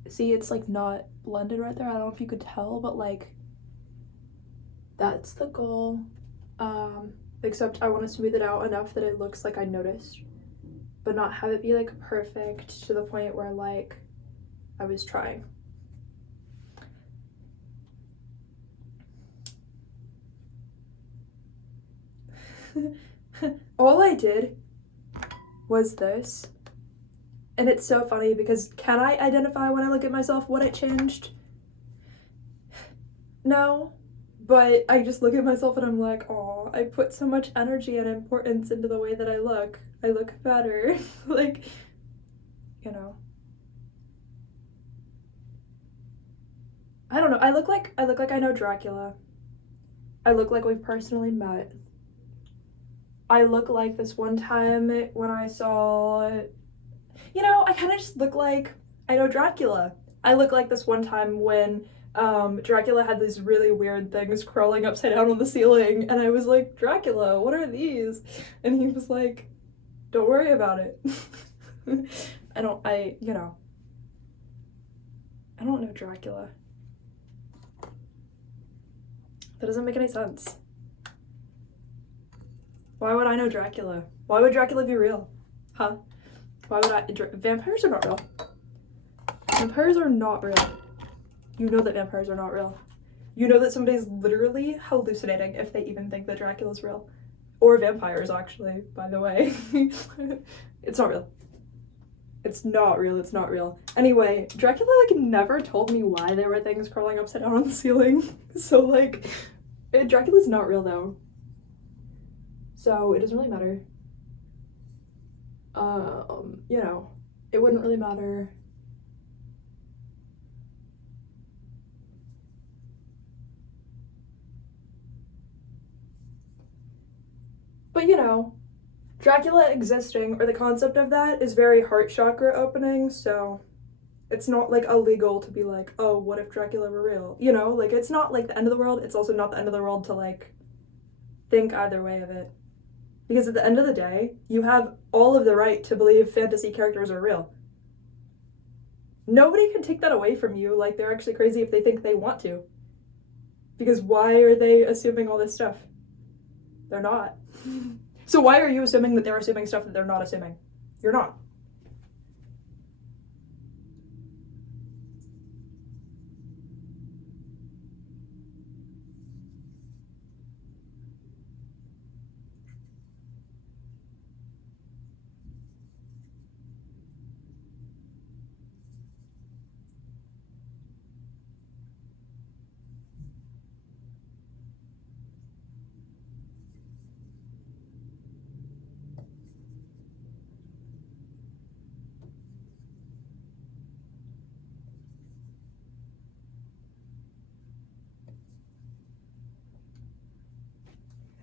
see, it's like not blended right there. I don't know if you could tell, but like that's the goal. Except I want to smooth it out enough that it looks like I noticed, but not have it be like perfect to the point where like I was trying. All I did was this. And it's so funny because can I identify when I look at myself what it changed? No. But I just look at myself and I'm like, oh, I put so much energy and importance into the way that I look. I look better. Like, you know. I don't know. I look like I know Dracula. I look like we've personally met. I look like this one time when I saw, you know, I kind of just look like I know Dracula. I look like this one time when Dracula had these really weird things crawling upside down on the ceiling, and I was like, Dracula, what are these? And he was like, don't worry about it. I don't know Dracula. That doesn't make any sense. Why would I know Dracula? Why would Dracula be real? Huh? Why would I? Vampires are not real. Vampires are not real. You know that vampires are not real. You know that somebody's literally hallucinating if they even think that Dracula's real. Or vampires, actually, by the way. It's not real. It's not real, it's not real. Anyway, Dracula, like, never told me why there were things crawling upside down on the ceiling. So, like, Dracula's not real, though. So, it doesn't really matter. You know, it wouldn't really matter. But, you know, Dracula existing, or the concept of that, is very heart chakra opening, so it's not, like, illegal to be like, oh, what if Dracula were real? You know, like, it's not, like, the end of the world. It's also not the end of the world to, like, think either way of it. Because at the end of the day, you have all of the right to believe fantasy characters are real. Nobody can take that away from you like they're actually crazy if they think they want to. Because why are they assuming all this stuff? They're not. So why are you assuming that they're assuming stuff that they're not assuming? You're not.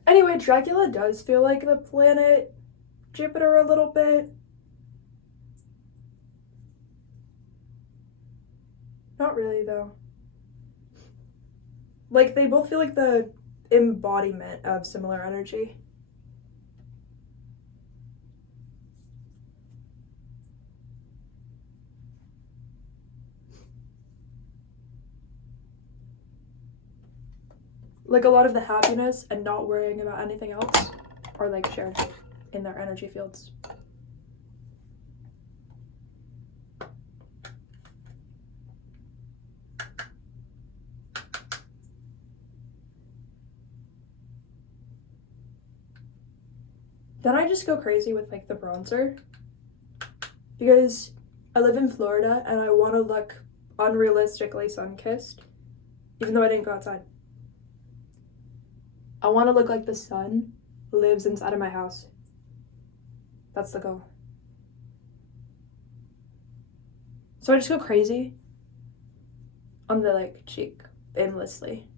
Anyway, Dracula does feel like the planet Jupiter a little bit. Not really, though. Like, they both feel like the embodiment of similar energy. Like, a lot of the happiness and not worrying about anything else are, like, shared in their energy fields. Then I just go crazy with, like, the bronzer. Because I live in Florida and I want to look unrealistically sun-kissed, even though I didn't go outside. I want to look like the sun lives inside of my house. That's the goal. So I just go crazy on the, like, cheek aimlessly.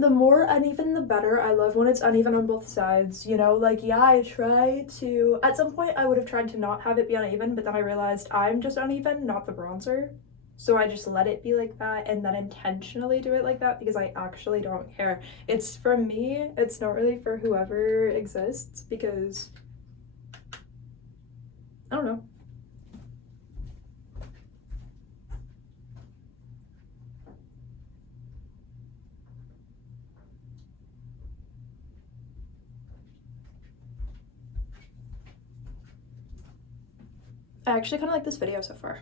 The more uneven, the better. I love when it's uneven on both sides, you know? Like, yeah, I try to... At some point, I would have tried to not have it be uneven, but then I realized I'm just uneven, not the bronzer. So I just let it be like that and then intentionally do it like that because I actually don't care. It's for me, it's not really for whoever exists because... I don't know. I actually kind of like this video so far.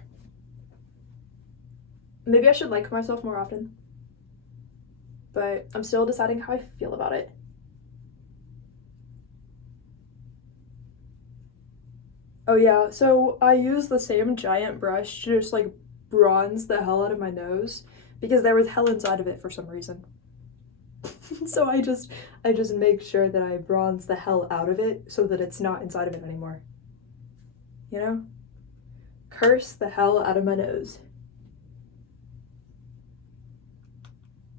Maybe I should like myself more often, but I'm still deciding how I feel about it. Oh yeah, so I use the same giant brush to just like bronze the hell out of my nose because there was hell inside of it for some reason. So I just make sure that I bronze the hell out of it so that it's not inside of it anymore. You know? Curse the hell out of my nose.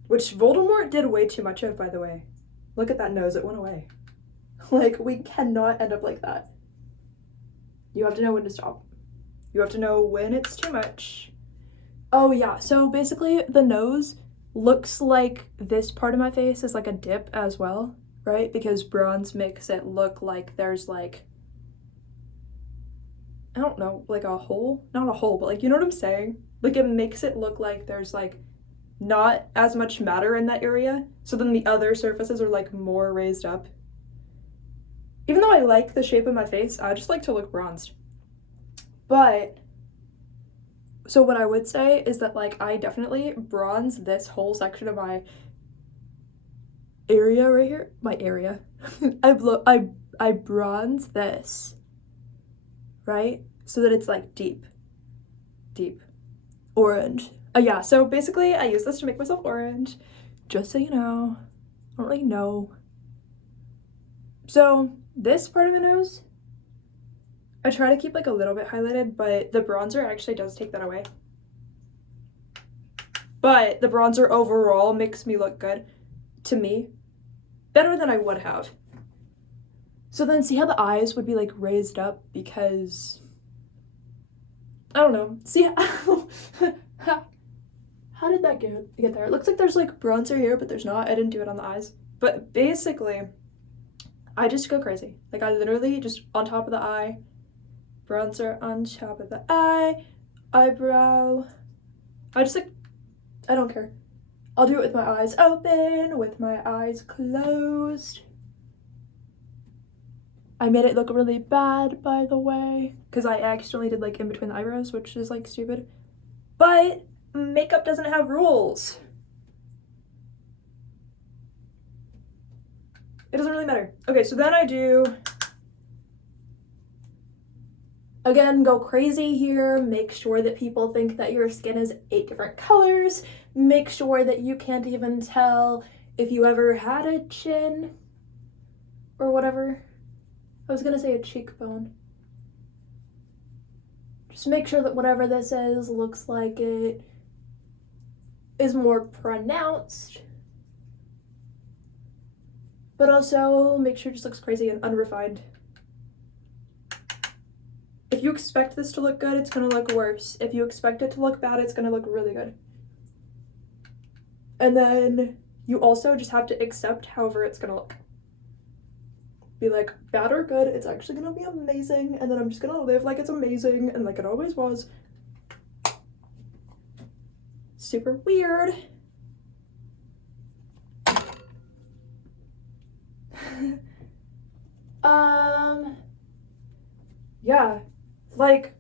Which Voldemort did way too much of, by the way. Look at that nose, it went away. Like, we cannot end up like that. You have to know when to stop. You have to know when it's too much. Oh yeah, so basically the nose looks like this part of my face is like a dip as well, right? Because bronze makes it look like there's like, I don't know, like a hole? Not a hole, but like, you know what I'm saying? Like, it makes it look like there's like not as much matter in that area, so then the other surfaces are like more raised up. Even though I like the shape of my face, I just like to look bronzed. But, so what I would say is that like I definitely bronze this whole section of my area right here. My area. I bronze this, right? So that it's like deep orange. Yeah, so basically I use this to make myself orange, just so you know. I don't really know. So this part of my nose, I try to keep like a little bit highlighted, but the bronzer actually does take that away. But the bronzer overall makes me look good, to me, better than I would have. So then see how the eyes would be like raised up because, I don't know, see how did that get there? It looks like there's like bronzer here, but there's not. I didn't do it on the eyes. But basically, I just go crazy. Like I literally just on top of the eye, bronzer on top of the eye, eyebrow. I just like, I don't care. I'll do it with my eyes open, with my eyes closed. I made it look really bad, by the way, because I accidentally did like in between the eyebrows, which is like stupid. But makeup doesn't have rules. It doesn't really matter. Okay, so then I do, again, go crazy here. Make sure that people think that your skin is 8 different colors. Make sure that you can't even tell if you ever had a chin or whatever. I was gonna say a cheekbone. Just make sure that whatever this is looks like it is more pronounced. But also make sure it just looks crazy and unrefined. If you expect this to look good, it's gonna look worse. If you expect it to look bad, it's gonna look really good. And then you also just have to accept however it's gonna look. Be like, bad or good, it's actually gonna be amazing, and then I'm just gonna live like it's amazing and like it always was. Super weird. Yeah, like,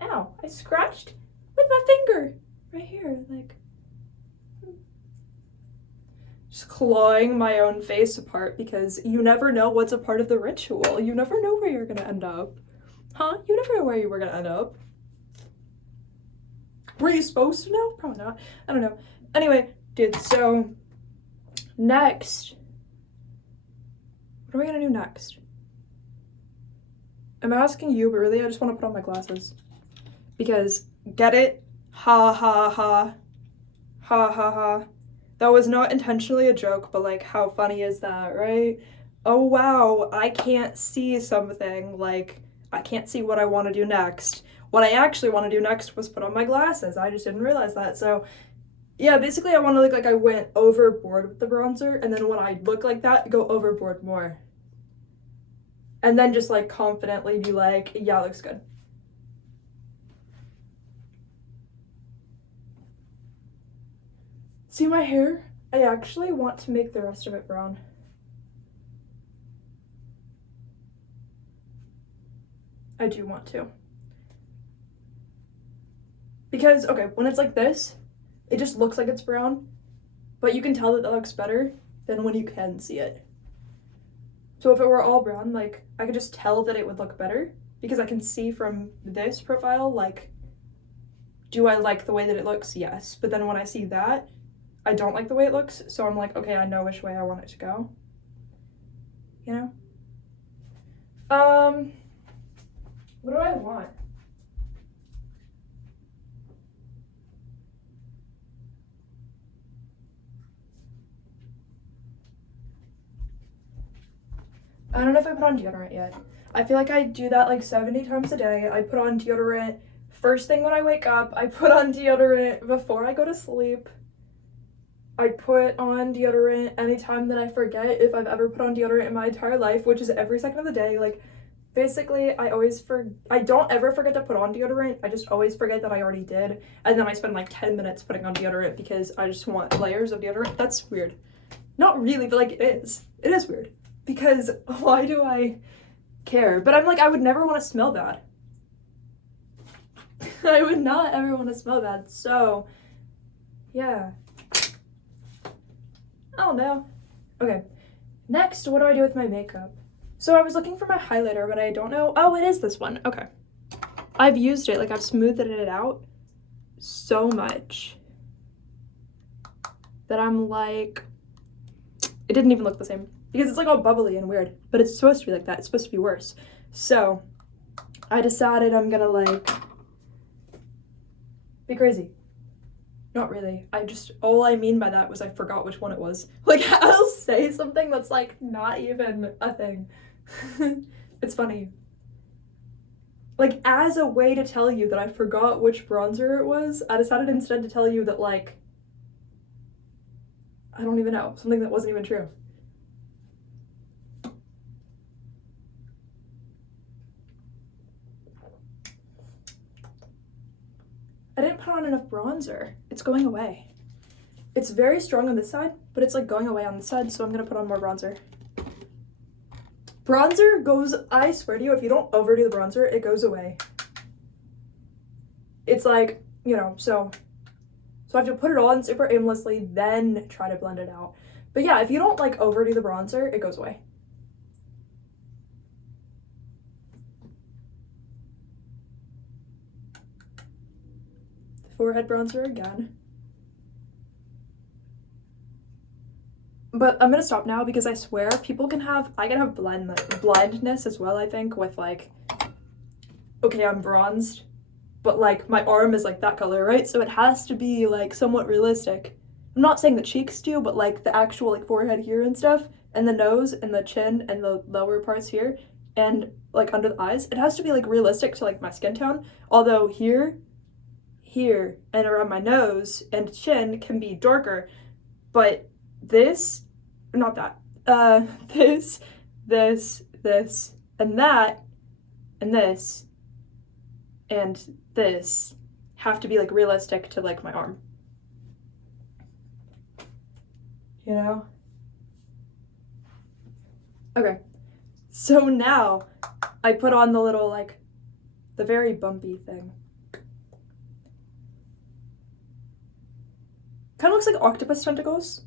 ow, I scratched with my finger right here, like, just clawing my own face apart because you never know what's a part of the ritual. You never know where you're gonna end up. Huh? You never know where you were gonna end up. Were you supposed to know? Probably not. I don't know. Anyway, dude, so next, what are we gonna do next? I'm asking you, but really I just want to put on my glasses. Because, get it? Ha ha ha. Ha ha ha. That was not intentionally a joke, but like, how funny is that, right? Oh wow, I can't see something, like, I can't see what I want to do next. What I actually want to do next was put on my glasses. I just didn't realize that. So, yeah, basically I want to look like I went overboard with the bronzer, and then when I look like that, go overboard more. And then just like confidently be like, yeah, it looks good. See my hair? I actually want to make the rest of it brown. I do want to. Because, okay, when it's like this, it just looks like it's brown, but you can tell that looks better than when you can see it. So if it were all brown, like, I could just tell that it would look better because I can see from this profile, like, do I like the way that it looks? Yes. But then when I see that, I don't like the way it looks, so I'm like, okay, I know which way I want it to go. You know? What do I want? I don't know if I put on deodorant yet. I feel like I do that like 70 times a day. I put on deodorant first thing when I wake up. I put on deodorant before I go to sleep. I put on deodorant anytime that I forget if I've ever put on deodorant in my entire life, which is every second of the day. Like, basically, I don't ever forget to put on deodorant. I just always forget that I already did. And then I spend like 10 minutes putting on deodorant because I just want layers of deodorant. That's weird. Not really, but like it is. It is weird. Because why do I care? But I'm like, I would never want to smell bad. I would not ever want to smell bad. So, yeah. I don't know. Okay. Next, what do I do with my makeup? So I was looking for my highlighter, but I don't know. Oh, it is this one. Okay. I've used it. Like, I've smoothed it out so much that I'm like, it didn't even look the same. Because it's like all bubbly and weird. But it's supposed to be like that. It's supposed to be worse. So I decided I'm gonna like be crazy. Not really. All I mean by that was I forgot which one it was. Like, I'll say something that's like not even a thing. It's funny. Like, as a way to tell you that I forgot which bronzer it was, I decided instead to tell you that, like, I don't even know. Something that wasn't even true. I didn't put on enough bronzer. It's going away. It's very strong on this side, but it's like going away on this side, so I'm gonna put on more bronzer. Bronzer goes, I swear to you, if you don't overdo the bronzer, it goes away. It's like, you know, so I have to put it on super aimlessly, then try to blend it out. But yeah, if you don't like overdo the bronzer, it goes away. Forehead bronzer again. But I'm gonna stop now because I swear I can have blindness as well, I think, with like, okay, I'm bronzed, but like my arm is like that color, right? So it has to be like somewhat realistic. I'm not saying the cheeks do, but like the actual like forehead here and stuff, and the nose and the chin and the lower parts here, and like under the eyes, it has to be like realistic to like my skin tone. Although here, and around my nose and chin can be darker, but this, not that, this, and that, and this, and this have to be like realistic to like my arm. You know? Okay. So now I put on the little like, the very bumpy thing. Kind of looks like octopus tentacles.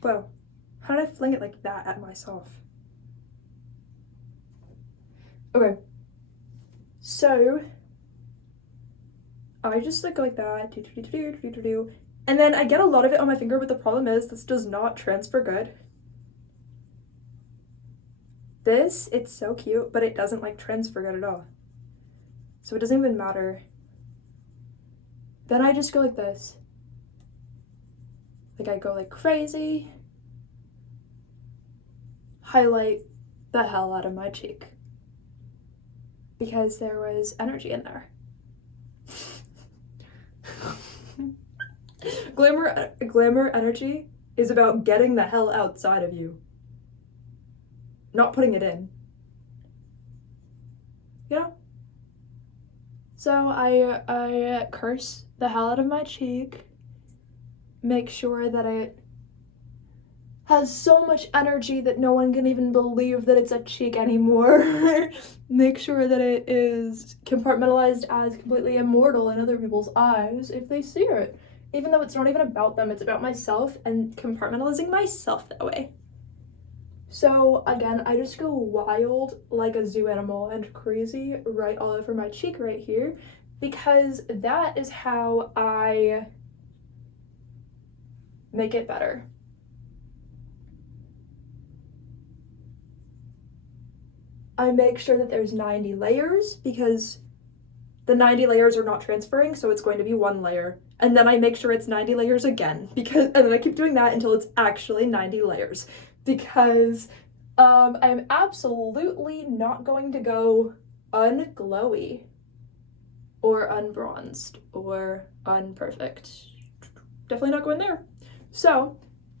Whoa. How did I fling it like that at myself? Okay. So I just like go like that. And then I get a lot of it on my finger, but the problem is this does not transfer good. This, it's so cute, but it doesn't like transfer good at all. So it doesn't even matter. Then I just go like this. Like I go like crazy. Highlight the hell out of my cheek. Because there was energy in there. Glamour energy is about getting the hell outside of you. Not putting it in. You know? So I curse the hell out of my cheek. Make sure that it has so much energy that no one can even believe that it's a cheek anymore. Make sure that it is compartmentalized as completely immortal in other people's eyes if they see it. Even though it's not even about them, it's about myself and compartmentalizing myself that way. So again, I just go wild like a zoo animal and crazy right all over my cheek right here, because that is how I make it better. I make sure that there's 90 layers because the 90 layers are not transferring, so it's going to be one layer. And then I make sure it's 90 layers again, and then I keep doing that until it's actually 90 layers. Because I'm absolutely not going to go unglowy or unbronzed or unperfect. Definitely not going there. So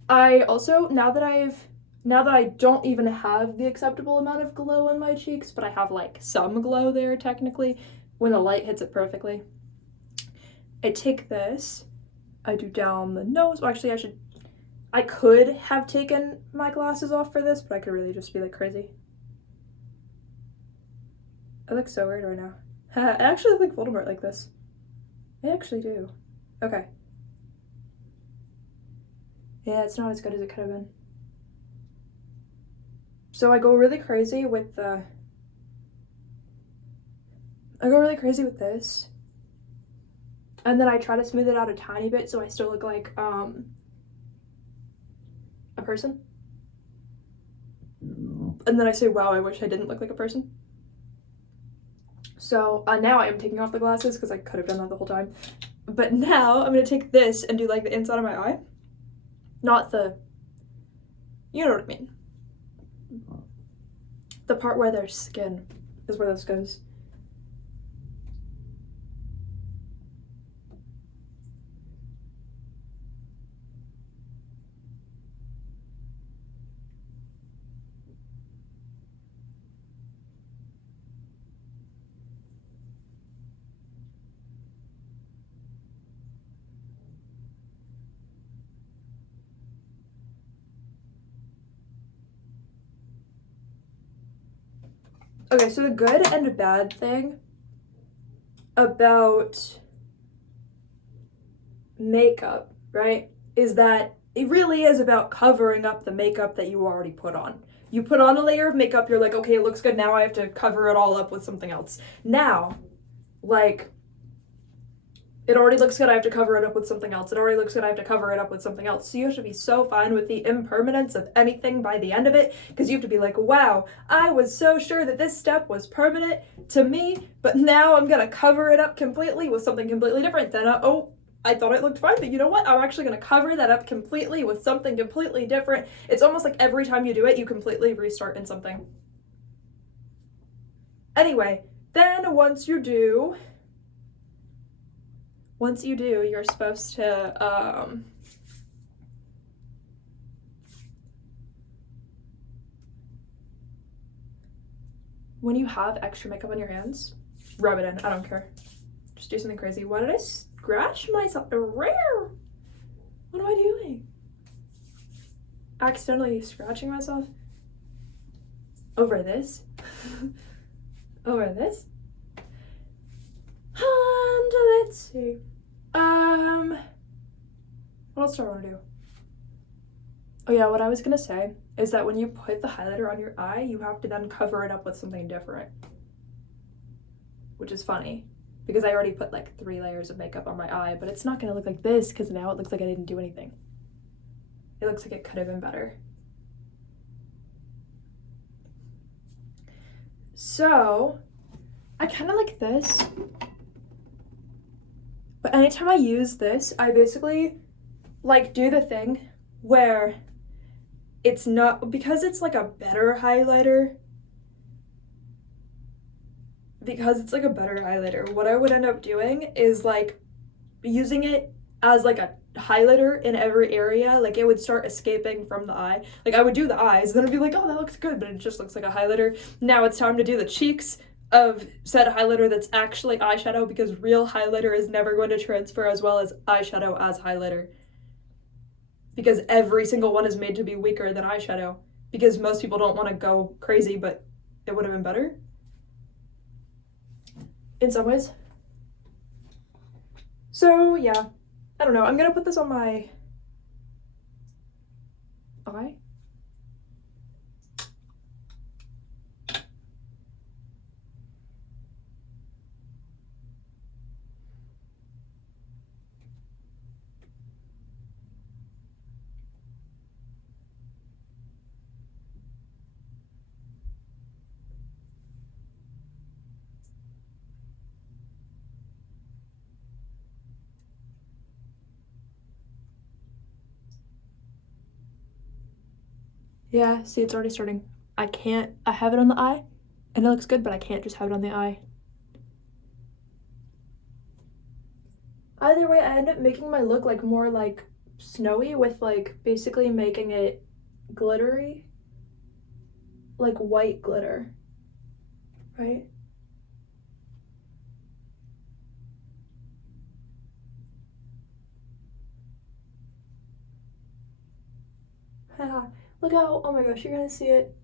I also, now that I don't even have the acceptable amount of glow on my cheeks, but I have like some glow there technically when the light hits it perfectly, I take this, I do down the nose. Well, actually I could have taken my glasses off for this, but I could really just be like crazy. I look so weird right now. I actually look like Voldemort like this. I actually do. Okay. Yeah, it's not as good as it could have been. So I go really crazy with this. And then I try to smooth it out a tiny bit so I still look like a person. And then I say, wow, I wish I didn't look like a person. So now I am taking off the glasses because I could have done that the whole time. But now I'm going to take this and do like the inside of my eye. Not the, you know what I mean. The part where there's skin is where this goes. Okay, so the good and bad thing about makeup, right, is that it really is about covering up the makeup that you already put on. You put on a layer of makeup, you're like, okay, it looks good, now I have to cover it all up with something else. Now, like, it already looks good, I have to cover it up with something else. It already looks good, I have to cover it up with something else. So you have to be so fine with the impermanence of anything by the end of it, because you have to be like, wow, I was so sure that this step was permanent to me, but now I'm gonna cover it up completely with something completely different. Then, I thought it looked fine, but you know what? I'm actually gonna cover that up completely with something completely different. It's almost like every time you do it, you completely restart in something. Anyway, then once you do, you're supposed to, when you have extra makeup on your hands, rub it in. I don't care. Just do something crazy. Why did I scratch myself? Rare. What am I doing? Accidentally scratching myself over this. Over this. And let's see. What else do I want to do? Oh yeah, what I was gonna say is that when you put the highlighter on your eye, you have to then cover it up with something different. Which is funny, because I already put like 3 layers of makeup on my eye, but it's not gonna look like this because now it looks like I didn't do anything. It looks like it could have been better. So, I kind of like this. But anytime I use this, I basically like do the thing where it's not, because it's like a better highlighter, what I would end up doing is like using it as like a highlighter in every area. Like it would start escaping from the eye. Like I would do the eyes, then it'd be like, oh, that looks good, but it just looks like a highlighter. Now it's time to do the cheeks of said highlighter that's actually eyeshadow, because real highlighter is never going to transfer as well as eyeshadow as highlighter. because every single one is made to be weaker than eyeshadow, because most people don't want to go crazy, but it would have been better in some ways. So yeah, I don't know. I'm gonna put this on my eye. Yeah, see, it's already starting. I have it on the eye, and it looks good, but I can't just have it on the eye. Either way, I end up making my look like more like snowy with like basically making it glittery, like white glitter, right? Haha, look how, oh my gosh, you're gonna see it.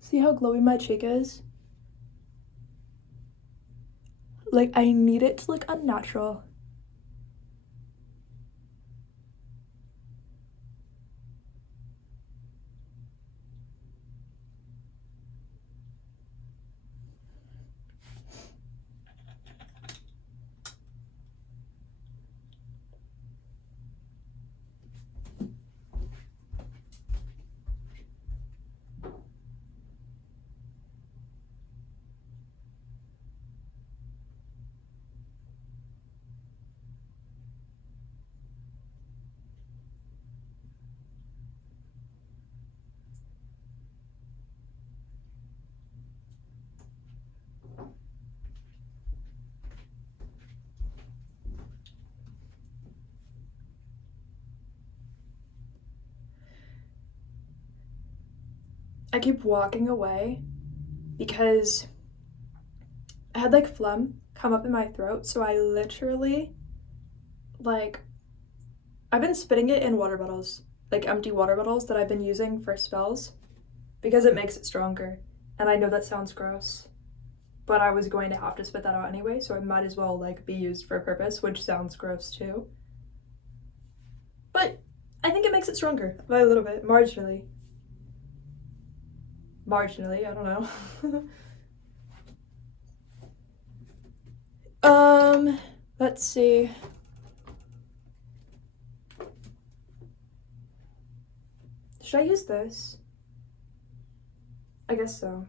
See how glowy my cheek is? Like, I need it to look unnatural. I keep walking away because I had like phlegm come up in my throat, so I literally, like, I've been spitting it in water bottles, like empty water bottles that I've been using for spells, because it makes it stronger. And I know that sounds gross, but I was going to have to spit that out anyway, so it might as well like be used for a purpose, which sounds gross too. But I think it makes it stronger by a little bit, marginally. Marginally, I don't know. Let's see. Should I use this? I guess so.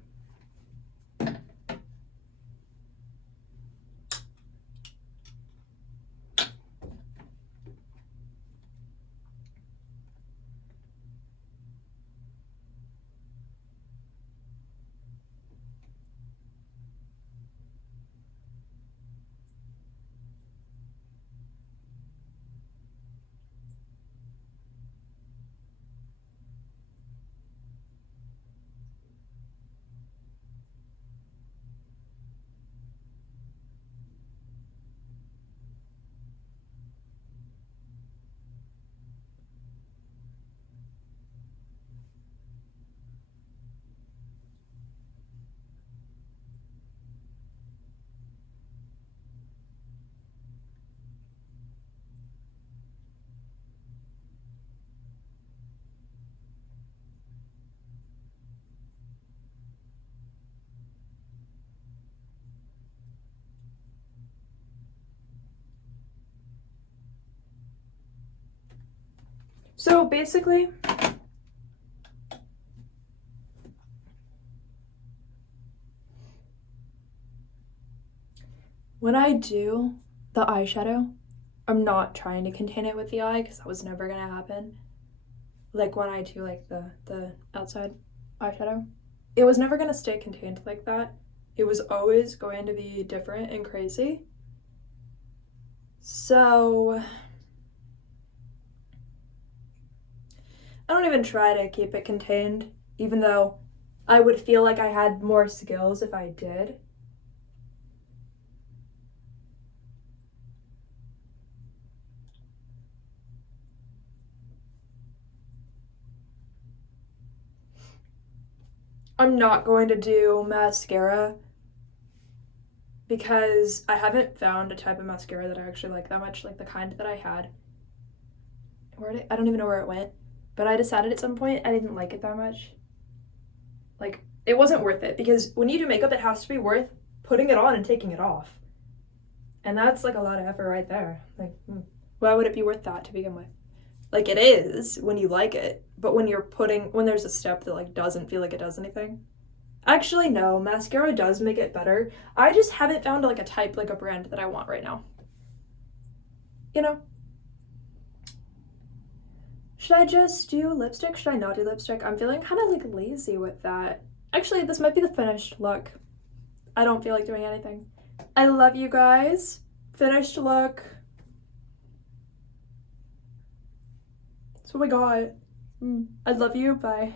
So basically, when I do the eyeshadow, I'm not trying to contain it with the eye because that was never gonna happen. Like when I do like the outside eyeshadow, it was never gonna stay contained like that. It was always going to be different and crazy. So I don't even try to keep it contained, even though I would feel like I had more skills if I did. I'm not going to do mascara because I haven't found a type of mascara that I actually like that much, like the kind that I had. I don't even know where it went, but I decided at some point I didn't like it that much. Like, it wasn't worth it because when you do makeup, it has to be worth putting it on and taking it off. And that's like a lot of effort right there. Like, why would it be worth that to begin with? Like, it is when you like it, but when there's a step that like doesn't feel like it does anything. Actually, no, mascara does make it better. I just haven't found like a type, like a brand that I want right now. You know? Should I just do lipstick? Should I not do lipstick? I'm feeling kind of like lazy with that. Actually, this might be the finished look. I don't feel like doing anything. I love you guys. Finished look. That's what we got. I love you. Bye.